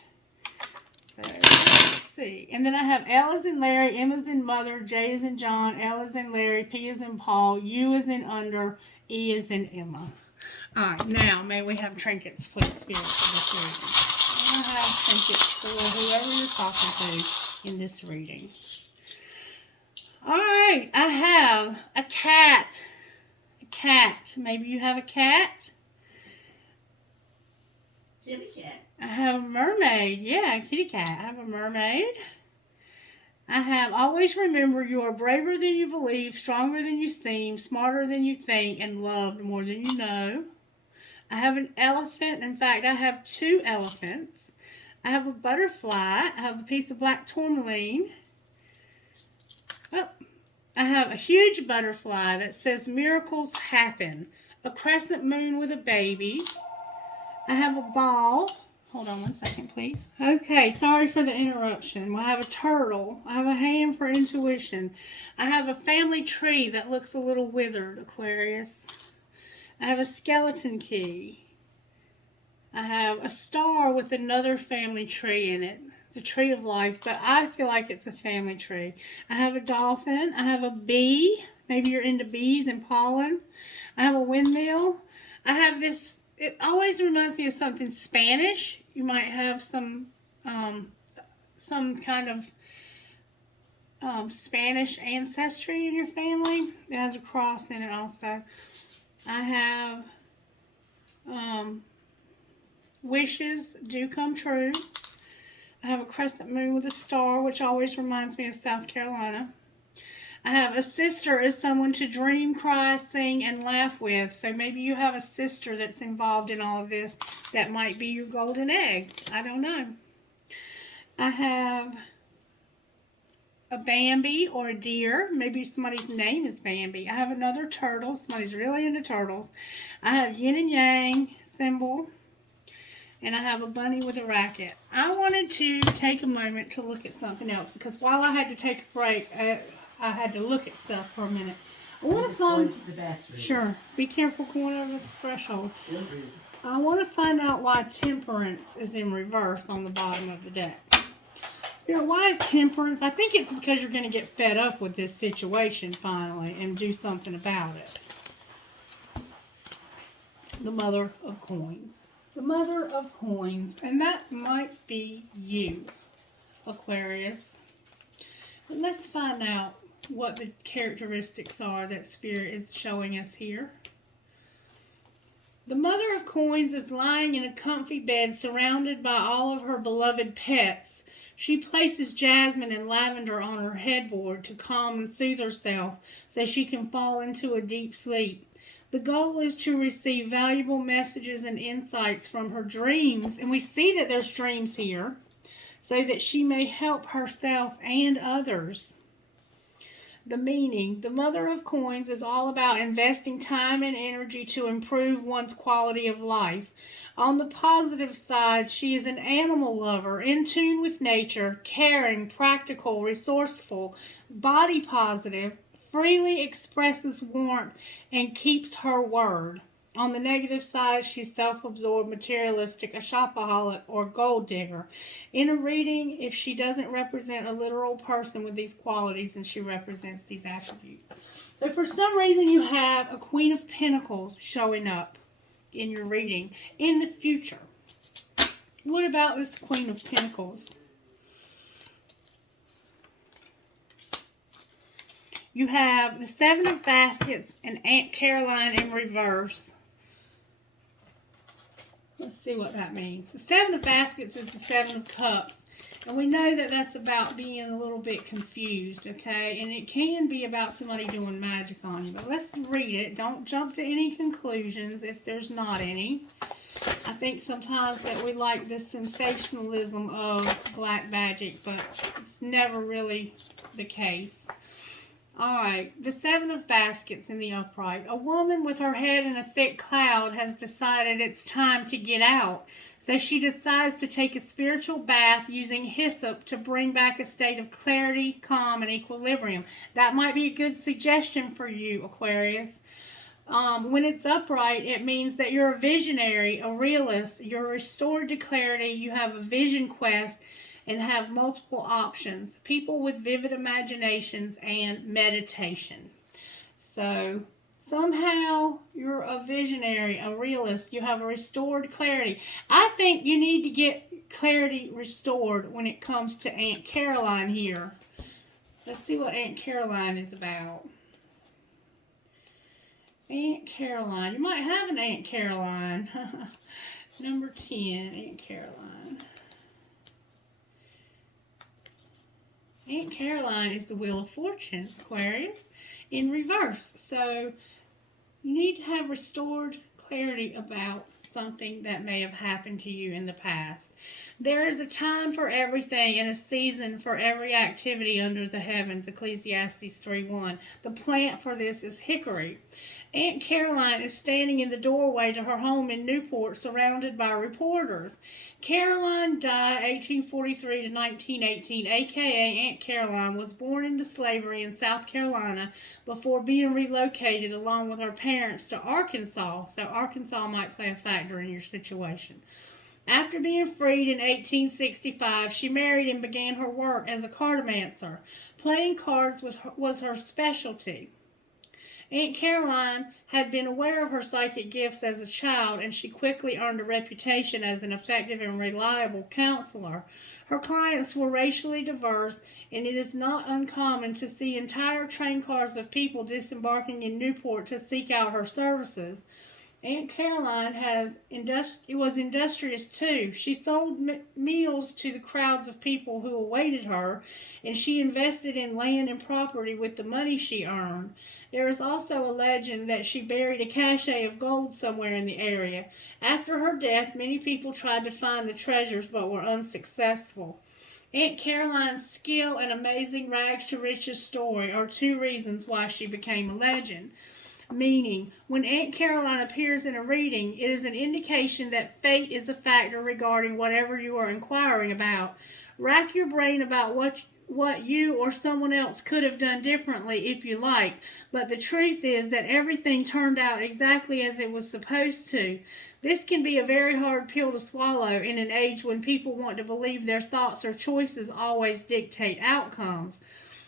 So let's see. And then I have L as in Larry, M as in mother, J as in John, L as in Larry, P as in Paul, U as in under, E as in Emma. All right. Now, may we have trinkets, please, Spirit, for this reading. I have trinkets for whoever you're talking to in this reading. All right. I have a cat. Cat. Maybe you have a cat. Kitty cat. I have a mermaid. Yeah, a kitty cat. I have a mermaid. I have always remember you are braver than you believe, stronger than you seem, smarter than you think, and loved more than you know. I have an elephant. In fact, I have 2 elephants. I have a butterfly. I have a piece of black tourmaline. Oh. I have a huge butterfly that says miracles happen. A crescent moon with a baby. I have a ball. Hold on one second, please. Okay, sorry for the interruption. I have a turtle. I have a hand for intuition. I have a family tree that looks a little withered, Aquarius. I have a skeleton key. I have a star with another family tree in it. The tree of life, but I feel like it's a family tree. I have a dolphin. I have a bee. Maybe you're into bees and pollen. I have a windmill. I have this, it always reminds me of something Spanish. You might have some kind of Spanish ancestry in your family. It has a cross in it also. I have wishes do come true. I have a crescent moon with a star, which always reminds me of South Carolina. I have a sister as someone to dream, cry, sing, and laugh with. So maybe you have a sister that's involved in all of this. That might be your golden egg. I don't know. I have a Bambi or a deer. Maybe somebody's name is Bambi. I have another turtle. Somebody's really into turtles. I have yin and yang symbol. And I have a bunny with a racket. I wanted to take a moment to look at something else because while I had to take a break, I had to look at stuff for a minute. I want to find. To the bathroom. Sure. Be careful going over the threshold. I want to find out why temperance is in reverse on the bottom of the deck. Spirit, why is temperance? I think it's because you're going to get fed up with this situation finally and do something about it. The Mother of Coins. The Mother of Coins, and that might be you, Aquarius. But let's find out what the characteristics are that Spirit is showing us here. The Mother of Coins is lying in a comfy bed surrounded by all of her beloved pets. She places jasmine and lavender on her headboard to calm and soothe herself so she can fall into a deep sleep. The goal is to receive valuable messages and insights from her dreams, and we see that there's dreams here, so that she may help herself and others. The meaning. The Mother of Coins is all about investing time and energy to improve one's quality of life. On the positive side, she is an animal lover, in tune with nature, caring, practical, resourceful, body positive, freely expresses warmth, and keeps her word. On the negative side, she's self-absorbed, materialistic, a shopaholic, or gold digger. In a reading, if she doesn't represent a literal person with these qualities, then she represents these attributes. So for some reason, you have a Queen of Pentacles showing up in your reading in the future. What about this Queen of Pentacles? You have the Seven of Baskets and Aunt Caroline in reverse. Let's see what that means. The Seven of Baskets is the Seven of Cups. And we know that that's about being a little bit confused, okay? And it can be about somebody doing magic on you. But let's read it. Don't jump to any conclusions if there's not any. I think sometimes that we like the sensationalism of black magic, but it's never really the case. Alright, the Seven of Baskets in the upright. A woman with her head in a thick cloud has decided it's time to get out. So she decides to take a spiritual bath using hyssop to bring back a state of clarity, calm, and equilibrium. That might be a good suggestion for you, Aquarius. When it's upright, it means that you're a visionary, a realist, you're restored to clarity, you have a vision quest, and have multiple options. People with vivid imaginations and meditation. So somehow you're a visionary, a realist. You have a restored clarity. I think you need to get clarity restored when it comes to Aunt Caroline here. Let's see what Aunt Caroline is about. Aunt Caroline. You might have an Aunt Caroline. Number 10, Aunt Caroline. Aunt Caroline is the Wheel of Fortune, Aquarius, in reverse. So you need to have restored clarity about something that may have happened to you in the past. There is a time for everything and a season for every activity under the heavens, Ecclesiastes 3:1. The plant for this is hickory. Aunt Caroline is standing in the doorway to her home in Newport, surrounded by reporters. Caroline died 1843 to 1918, a.k.a. Aunt Caroline, was born into slavery in South Carolina before being relocated along with her parents to Arkansas, so Arkansas might play a factor in your situation. After being freed in 1865, she married and began her work as a cartomancer. Playing cards was her specialty. Aunt Caroline had been aware of her psychic gifts as a child, and she quickly earned a reputation as an effective and reliable counselor. Her clients were racially diverse, and it is not uncommon to see entire train cars of people disembarking in Newport to seek out her services. Aunt Caroline was industrious too. She sold meals to the crowds of people who awaited her, and she invested in land and property with the money she earned. There is also a legend that she buried a cache of gold somewhere in the area. After her death, many people tried to find the treasures but were unsuccessful. Aunt Caroline's skill and amazing rags to riches story are two reasons why she became a legend. Meaning, when Aunt Caroline appears in a reading, it is an indication that fate is a factor regarding whatever you are inquiring about. Rack your brain about what you or someone else could have done differently if you like, but the truth is that everything turned out exactly as it was supposed to. This can be a very hard pill to swallow in an age when people want to believe their thoughts or choices always dictate outcomes.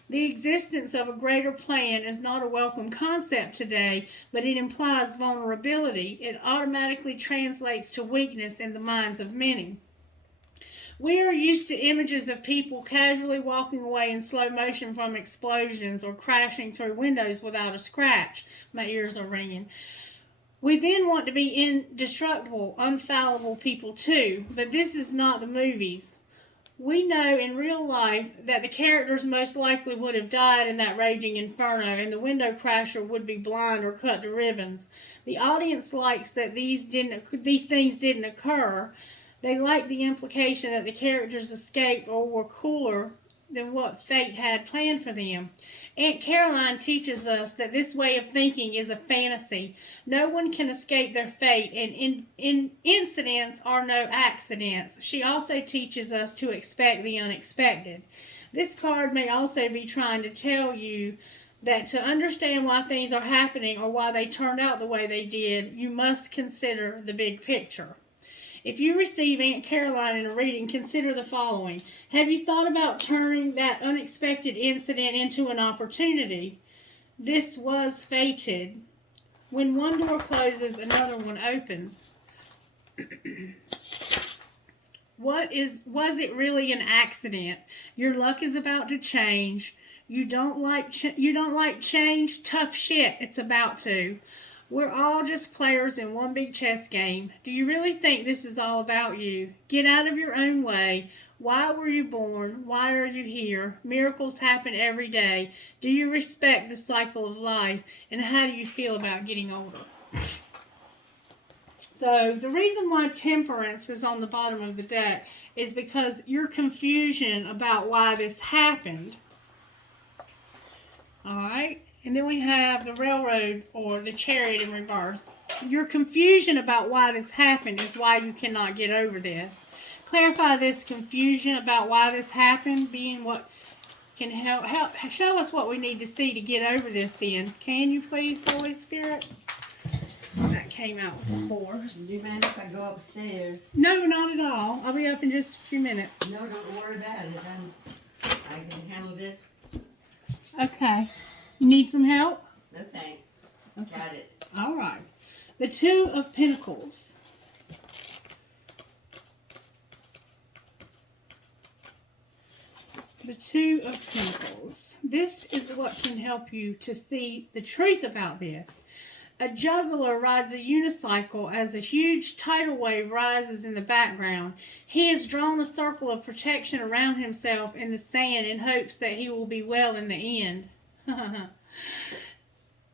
The existence of a greater plan is not a welcome concept today, but it implies vulnerability. It automatically translates to weakness in the minds of many. We are used to images of people casually walking away in slow motion from explosions or crashing through windows without a scratch. My ears are ringing. We then want to be indestructible, unfallible people too, but this is not the movies. We know in real life that the characters most likely would have died in that raging inferno, and the window crasher would be blind or cut to ribbons. The audience likes that these things didn't occur. They like the implication that the characters escaped or were cooler than what fate had planned for them. Aunt Caroline teaches us that this way of thinking is a fantasy. No one can escape their fate, and incidents are no accidents. She also teaches us to expect the unexpected. This card may also be trying to tell you that to understand why things are happening or why they turned out the way they did, you must consider the big picture. If you receive Aunt Caroline in a reading, consider the following. Have you thought about turning that unexpected incident into an opportunity? This was fated. When one door closes, another one opens. Was it really an accident? Your luck is about to change. You don't like change? Tough shit. It's about to. We're all just players in one big chess game. Do you really think this is all about you? Get out of your own way. Why were you born? Why are you here? Miracles happen every day. Do you respect the cycle of life? And how do you feel about getting older? So the reason why Temperance is on the bottom of the deck is because your confusion about why this happened. All right. And then we have the Railroad or the Chariot in reverse. Your confusion about why this happened is why you cannot get over this. Clarify this confusion about why this happened, being what can help show us what we need to see to get over this then. Can you please, Holy Spirit? That came out with force. Do you mind if I go upstairs? No, not at all. I'll be up in just a few minutes. No, don't worry about it. I can handle this. Okay. You need some help? No thanks. Okay. Got it. All right. The Two of Pentacles. The Two of Pentacles. This is what can help you to see the truth about this. A juggler rides a unicycle as a huge tidal wave rises in the background. He has drawn a circle of protection around himself in the sand in hopes that he will be well in the end.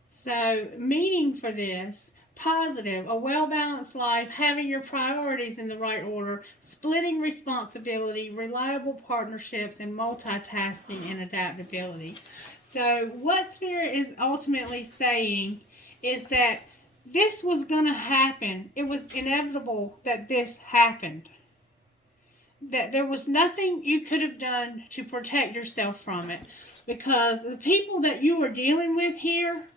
So, meaning for this, positive, a well-balanced life, having your priorities in the right order, splitting responsibility, reliable partnerships, and multitasking and adaptability. So, what Spirit is ultimately saying is that this was going to happen. It was inevitable that this happened. That there was nothing you could have done to protect yourself from it. Because the people that you were dealing with here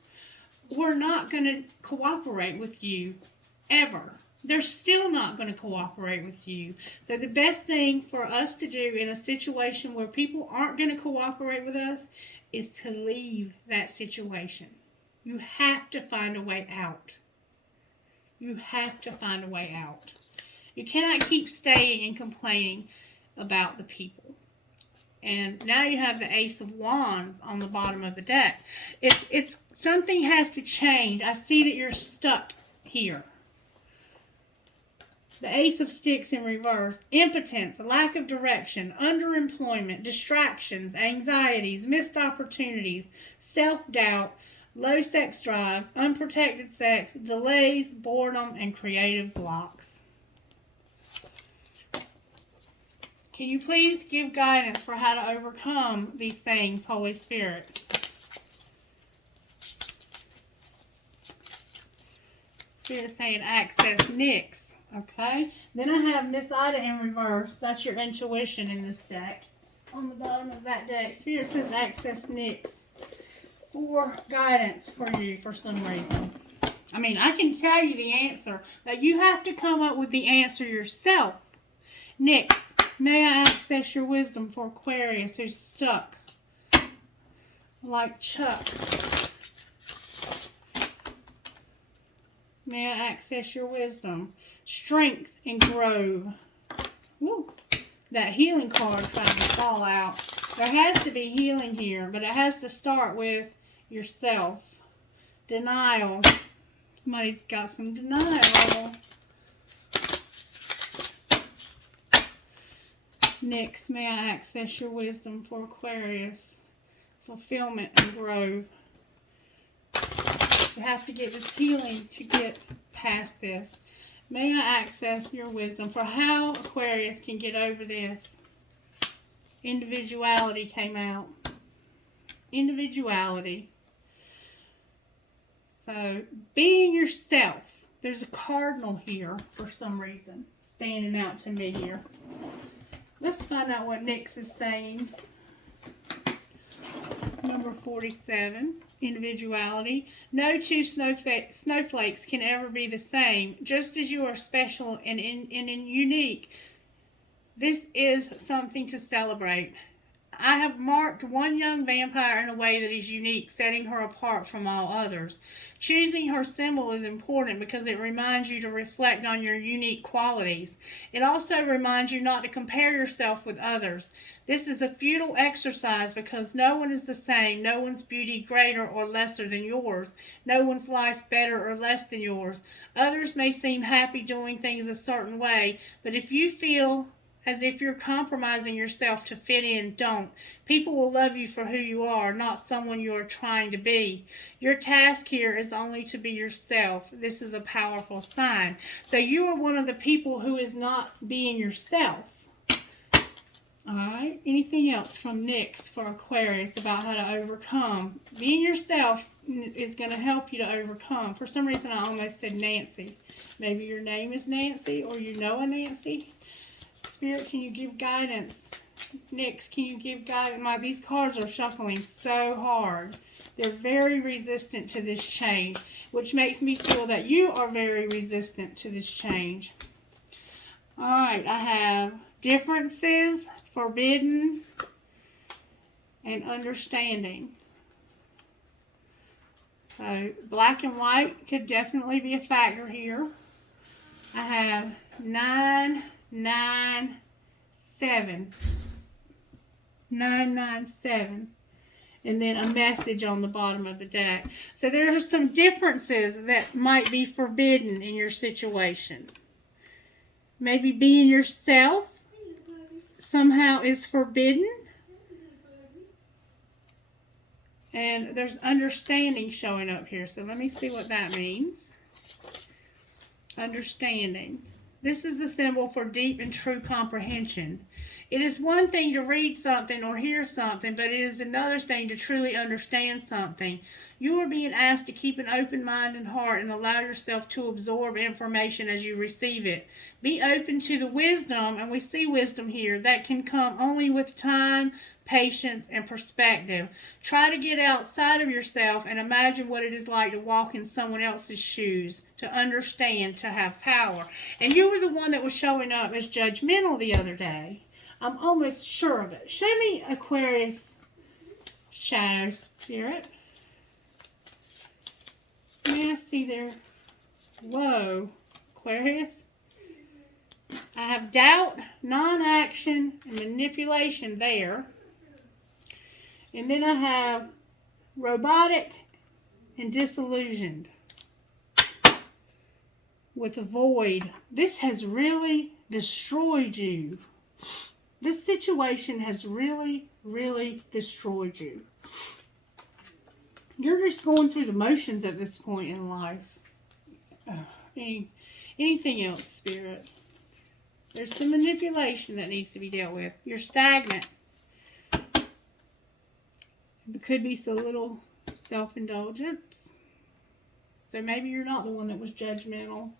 were not going to cooperate with you ever. They're still not going to cooperate with you. So the best thing for us to do in a situation where people aren't going to cooperate with us is to leave that situation. You have to find a way out. You have to find a way out. You cannot keep staying and complaining about the people. And now you have the Ace of Wands on the bottom of the deck. It's something has to change. I see that you're stuck here. The Ace of Sticks in reverse. Impotence, lack of direction, underemployment, distractions, anxieties, missed opportunities, self-doubt, low sex drive, unprotected sex, delays, boredom, and creative blocks. Can you please give guidance for how to overcome these things, Holy Spirit? Spirit saying access Nix. Okay. Then I have Miss Ida in reverse. That's your intuition in this deck. On the bottom of that deck, Spirit says access Nix for guidance for you for some reason. I mean, I can tell you the answer, but you have to come up with the answer yourself. Nix. May I access your wisdom for Aquarius who's stuck like Chuck? May I access your wisdom? Strength and Grove. Woo. That healing card trying to fall out. There has to be healing here, but it has to start with yourself. Denial. Somebody's got some denial. Next, may I access your wisdom for Aquarius? Fulfillment and growth. You have to get this healing to get past this. May I access your wisdom for how Aquarius can get over this? Individuality came out. Individuality. So, being yourself. There's a cardinal here for some reason. Standing out to me here. Let's find out what Nyx is saying. Number 47. Individuality. No two snowflakes can ever be the same. Just as you are special and unique, this is something to celebrate. I have marked one young vampire in a way that is unique, setting her apart from all others. Choosing her symbol is important because it reminds you to reflect on your unique qualities. It also reminds you not to compare yourself with others. This is a futile exercise because no one is the same. No one's beauty greater or lesser than yours. No one's life better or less than yours. Others may seem happy doing things a certain way, but if you feel as if you're compromising yourself to fit in, don't. People will love you for who you are, not someone you are trying to be. Your task here is only to be yourself. This is a powerful sign. So you are one of the people who is not being yourself. Alright, anything else from Nyx for Aquarius about how to overcome? Being yourself is going to help you to overcome. For some reason I almost said Nancy. Maybe your name is Nancy or you know a Nancy. Spirit, can you give guidance? Nyx, can you give guidance? These cards are shuffling so hard. They're very resistant to this change, which makes me feel that you are very resistant to this change. Alright, I have differences, forbidden, and understanding. So, black and white could definitely be a factor here. I have 997. 997. And then a message on the bottom of the deck. So there are some differences that might be forbidden in your situation. Maybe being yourself somehow is forbidden. And there's understanding showing up here. So let me see what that means. Understanding. This is the symbol for deep and true comprehension. It is one thing to read something or hear something, but it is another thing to truly understand something. You are being asked to keep an open mind and heart and allow yourself to absorb information as you receive it. Be open to the wisdom, and we see wisdom here, that can come only with time, patience, and perspective. Try to get outside of yourself and imagine what it is like to walk in someone else's shoes, to understand, to have power. And you were the one that was showing up as judgmental the other day. I'm almost sure of it. Show me Aquarius shadow spirit. May I see there? Whoa, Aquarius. I have doubt, non-action, and manipulation there. And then I have robotic and disillusioned with a void. This has really destroyed you. This situation has really, really destroyed you. You're just going through the motions at this point in life. Anything else, Spirit? There's some manipulation that needs to be dealt with. You're stagnant. There could be so little self-indulgence. So maybe you're not the one that was judgmental.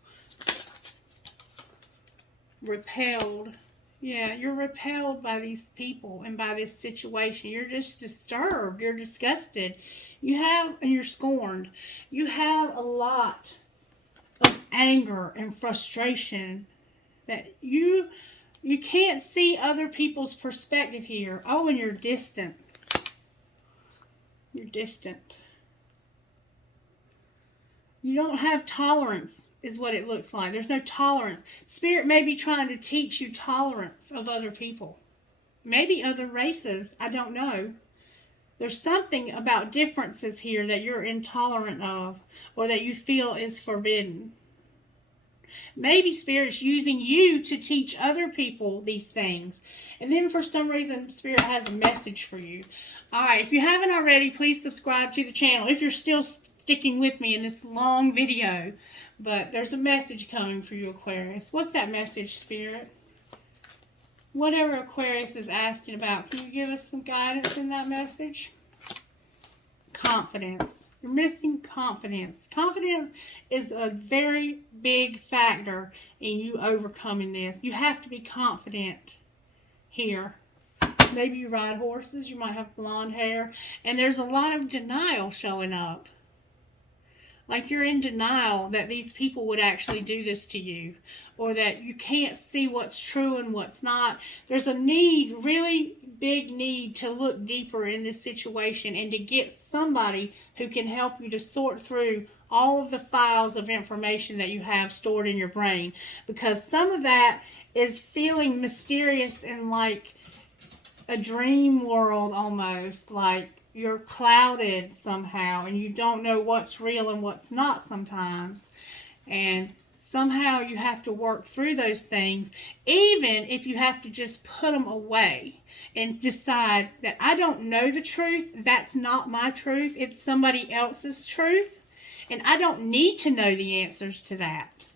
Repelled. Yeah, you're repelled by these people and by this situation. You're just disturbed. You're disgusted. And you're scorned. You have a lot of anger and frustration that you can't see other people's perspective here. Oh, and you're distant. You're distant. You don't have tolerance, is what it looks like. There's no tolerance. Spirit may be trying to teach you tolerance of other people. Maybe other races. I don't know. There's something about differences here that you're intolerant of or that you feel is forbidden. Maybe Spirit's using you to teach other people these things. And then for some reason, Spirit has a message for you. Alright, if you haven't already, please subscribe to the channel if you're still sticking with me in this long video. But there's a message coming for you, Aquarius. What's that message, Spirit? Whatever Aquarius is asking about, can you give us some guidance in that message? Confidence. You're missing confidence. Confidence is a very big factor in you overcoming this. You have to be confident here. Maybe you ride horses. You might have blonde hair. And there's a lot of denial showing up. Like you're in denial that these people would actually do this to you. Or that you can't see what's true and what's not. There's a need, really big need to look deeper in this situation and to get somebody who can help you to sort through all of the files of information that you have stored in your brain. Because some of that is feeling mysterious and like a dream world almost. Like you're clouded somehow and you don't know what's real and what's not sometimes. And somehow you have to work through those things, even if you have to just put them away and decide that I don't know the truth. That's not my truth. It's somebody else's truth. And I don't need to know the answers to that.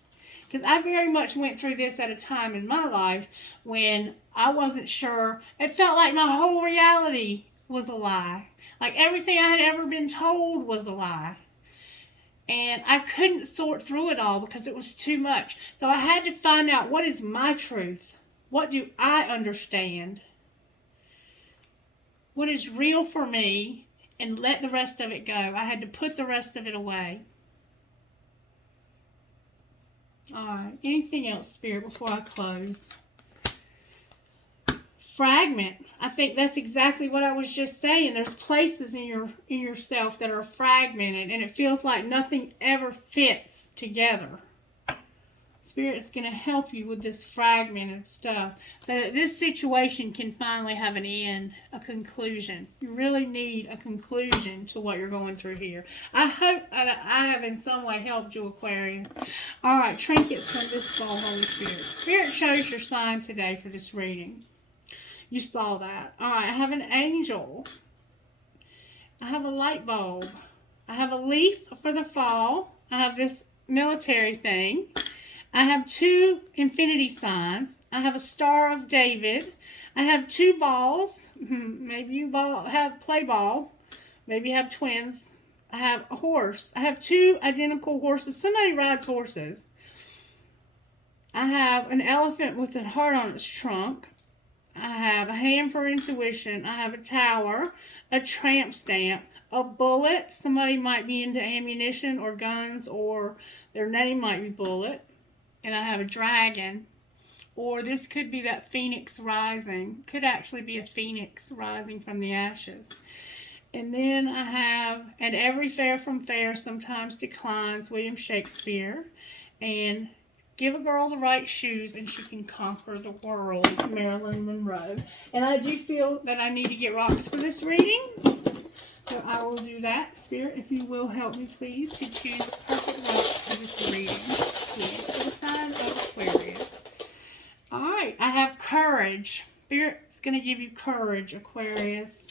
Because I very much went through this at a time in my life when I wasn't sure. It felt like my whole reality was a lie. Like everything I had ever been told was a lie. And I couldn't sort through it all because it was too much. So I had to find out, what is my truth? What do I understand? What is real for me? And let the rest of it go. I had to put the rest of it away. Alright, anything else, Spirit, before I close? Fragment. I think that's exactly what I was just saying. There's places in yourself that are fragmented and it feels like nothing ever fits together. Spirit's going to help you with this fragmented stuff so that this situation can finally have an end, a conclusion. You really need a conclusion to what you're going through here. I hope I have in some way helped you, Aquarius. Alright, trinkets from this fall, Holy Spirit. Spirit shows your sign today for this reading. You saw that. Alright, I have an angel. I have a light bulb. I have a leaf for the fall. I have this military thing. I have 2 infinity signs. I have a Star of David. I have 2 balls. Maybe you play ball. Maybe you have twins. I have a horse. I have 2 identical horses. Somebody rides horses. I have an elephant with a heart on its trunk. I have a hand for intuition. I have a tower, a tramp stamp, a bullet. Somebody might be into ammunition or guns, or their name might be Bullet. And I have a dragon. Or this could be that phoenix rising. Could actually be a phoenix rising from the ashes. And then I have, and every fair from fair sometimes declines, William Shakespeare. And give a girl the right shoes and she can conquer the world, Marilyn Monroe. And I do feel that I need to get rocks for this reading. So I will do that. Spirit, if you will help me, please, to choose the perfect rocks for this reading. Please, for the sign of Aquarius. Alright, I have courage. Spirit's going to give you courage, Aquarius.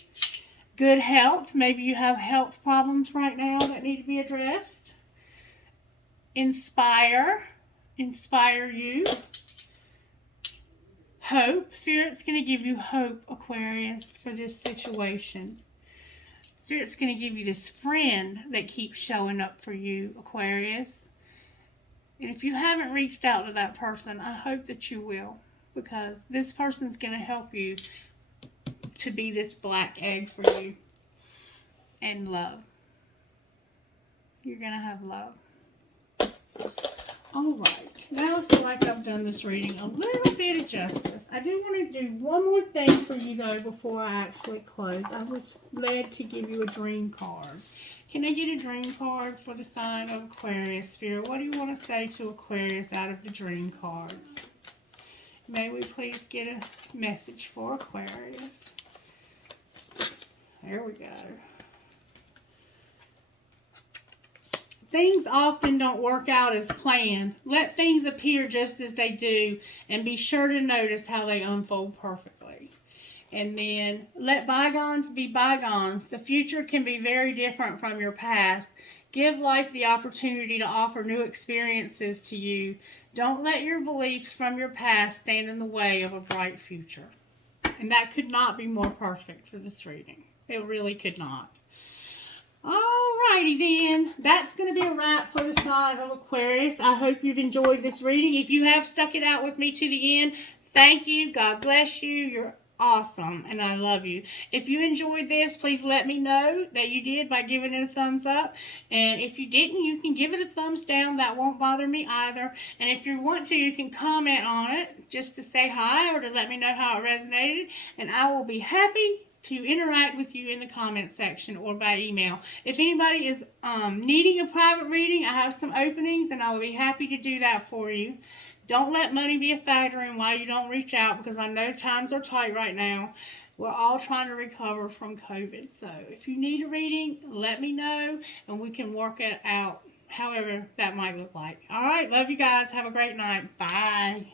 Good health. Maybe you have health problems right now that need to be addressed. Inspire. Inspire you. Hope. Spirit's going to give you hope, Aquarius, for this situation. Spirit's going to give you this friend that keeps showing up for you, Aquarius. And if you haven't reached out to that person, I hope that you will. Because this person's going to help you to be this black egg for you. And love. You're going to have love. Alright. Now I feel like I've done this reading a little bit of justice. I do want to do one more thing for you, though, before I actually close. I was led to give you a dream card. Can I get a dream card for the sign of Aquarius, Spirit? What do you want to say to Aquarius out of the dream cards? May we please get a message for Aquarius? There we go. Things often don't work out as planned. Let things appear just as they do, and be sure to notice how they unfold perfectly. And then, let bygones be bygones. The future can be very different from your past. Give life the opportunity to offer new experiences to you. Don't let your beliefs from your past stand in the way of a bright future. And that could not be more perfect for this reading. It really could not. Alrighty then, that's going to be a wrap for the sign of Aquarius. I hope you've enjoyed this reading. If you have stuck it out with me to the end, thank you. God bless you. You're awesome, and I love you. If you enjoyed this, please let me know that you did by giving it a thumbs up. And if you didn't, you can give it a thumbs down. That won't bother me either. And if you want to, you can comment on it just to say hi or to let me know how it resonated. And I will be happy to interact with you in the comment section or by email. If anybody is needing a private reading, I have some openings and I will be happy to do that for you. Don't let money be a factor in why you don't reach out, because I know times are tight right now. We're all trying to recover from COVID. So if you need a reading, let me know and we can work it out however that might look like. All right, love you guys. Have a great night. Bye.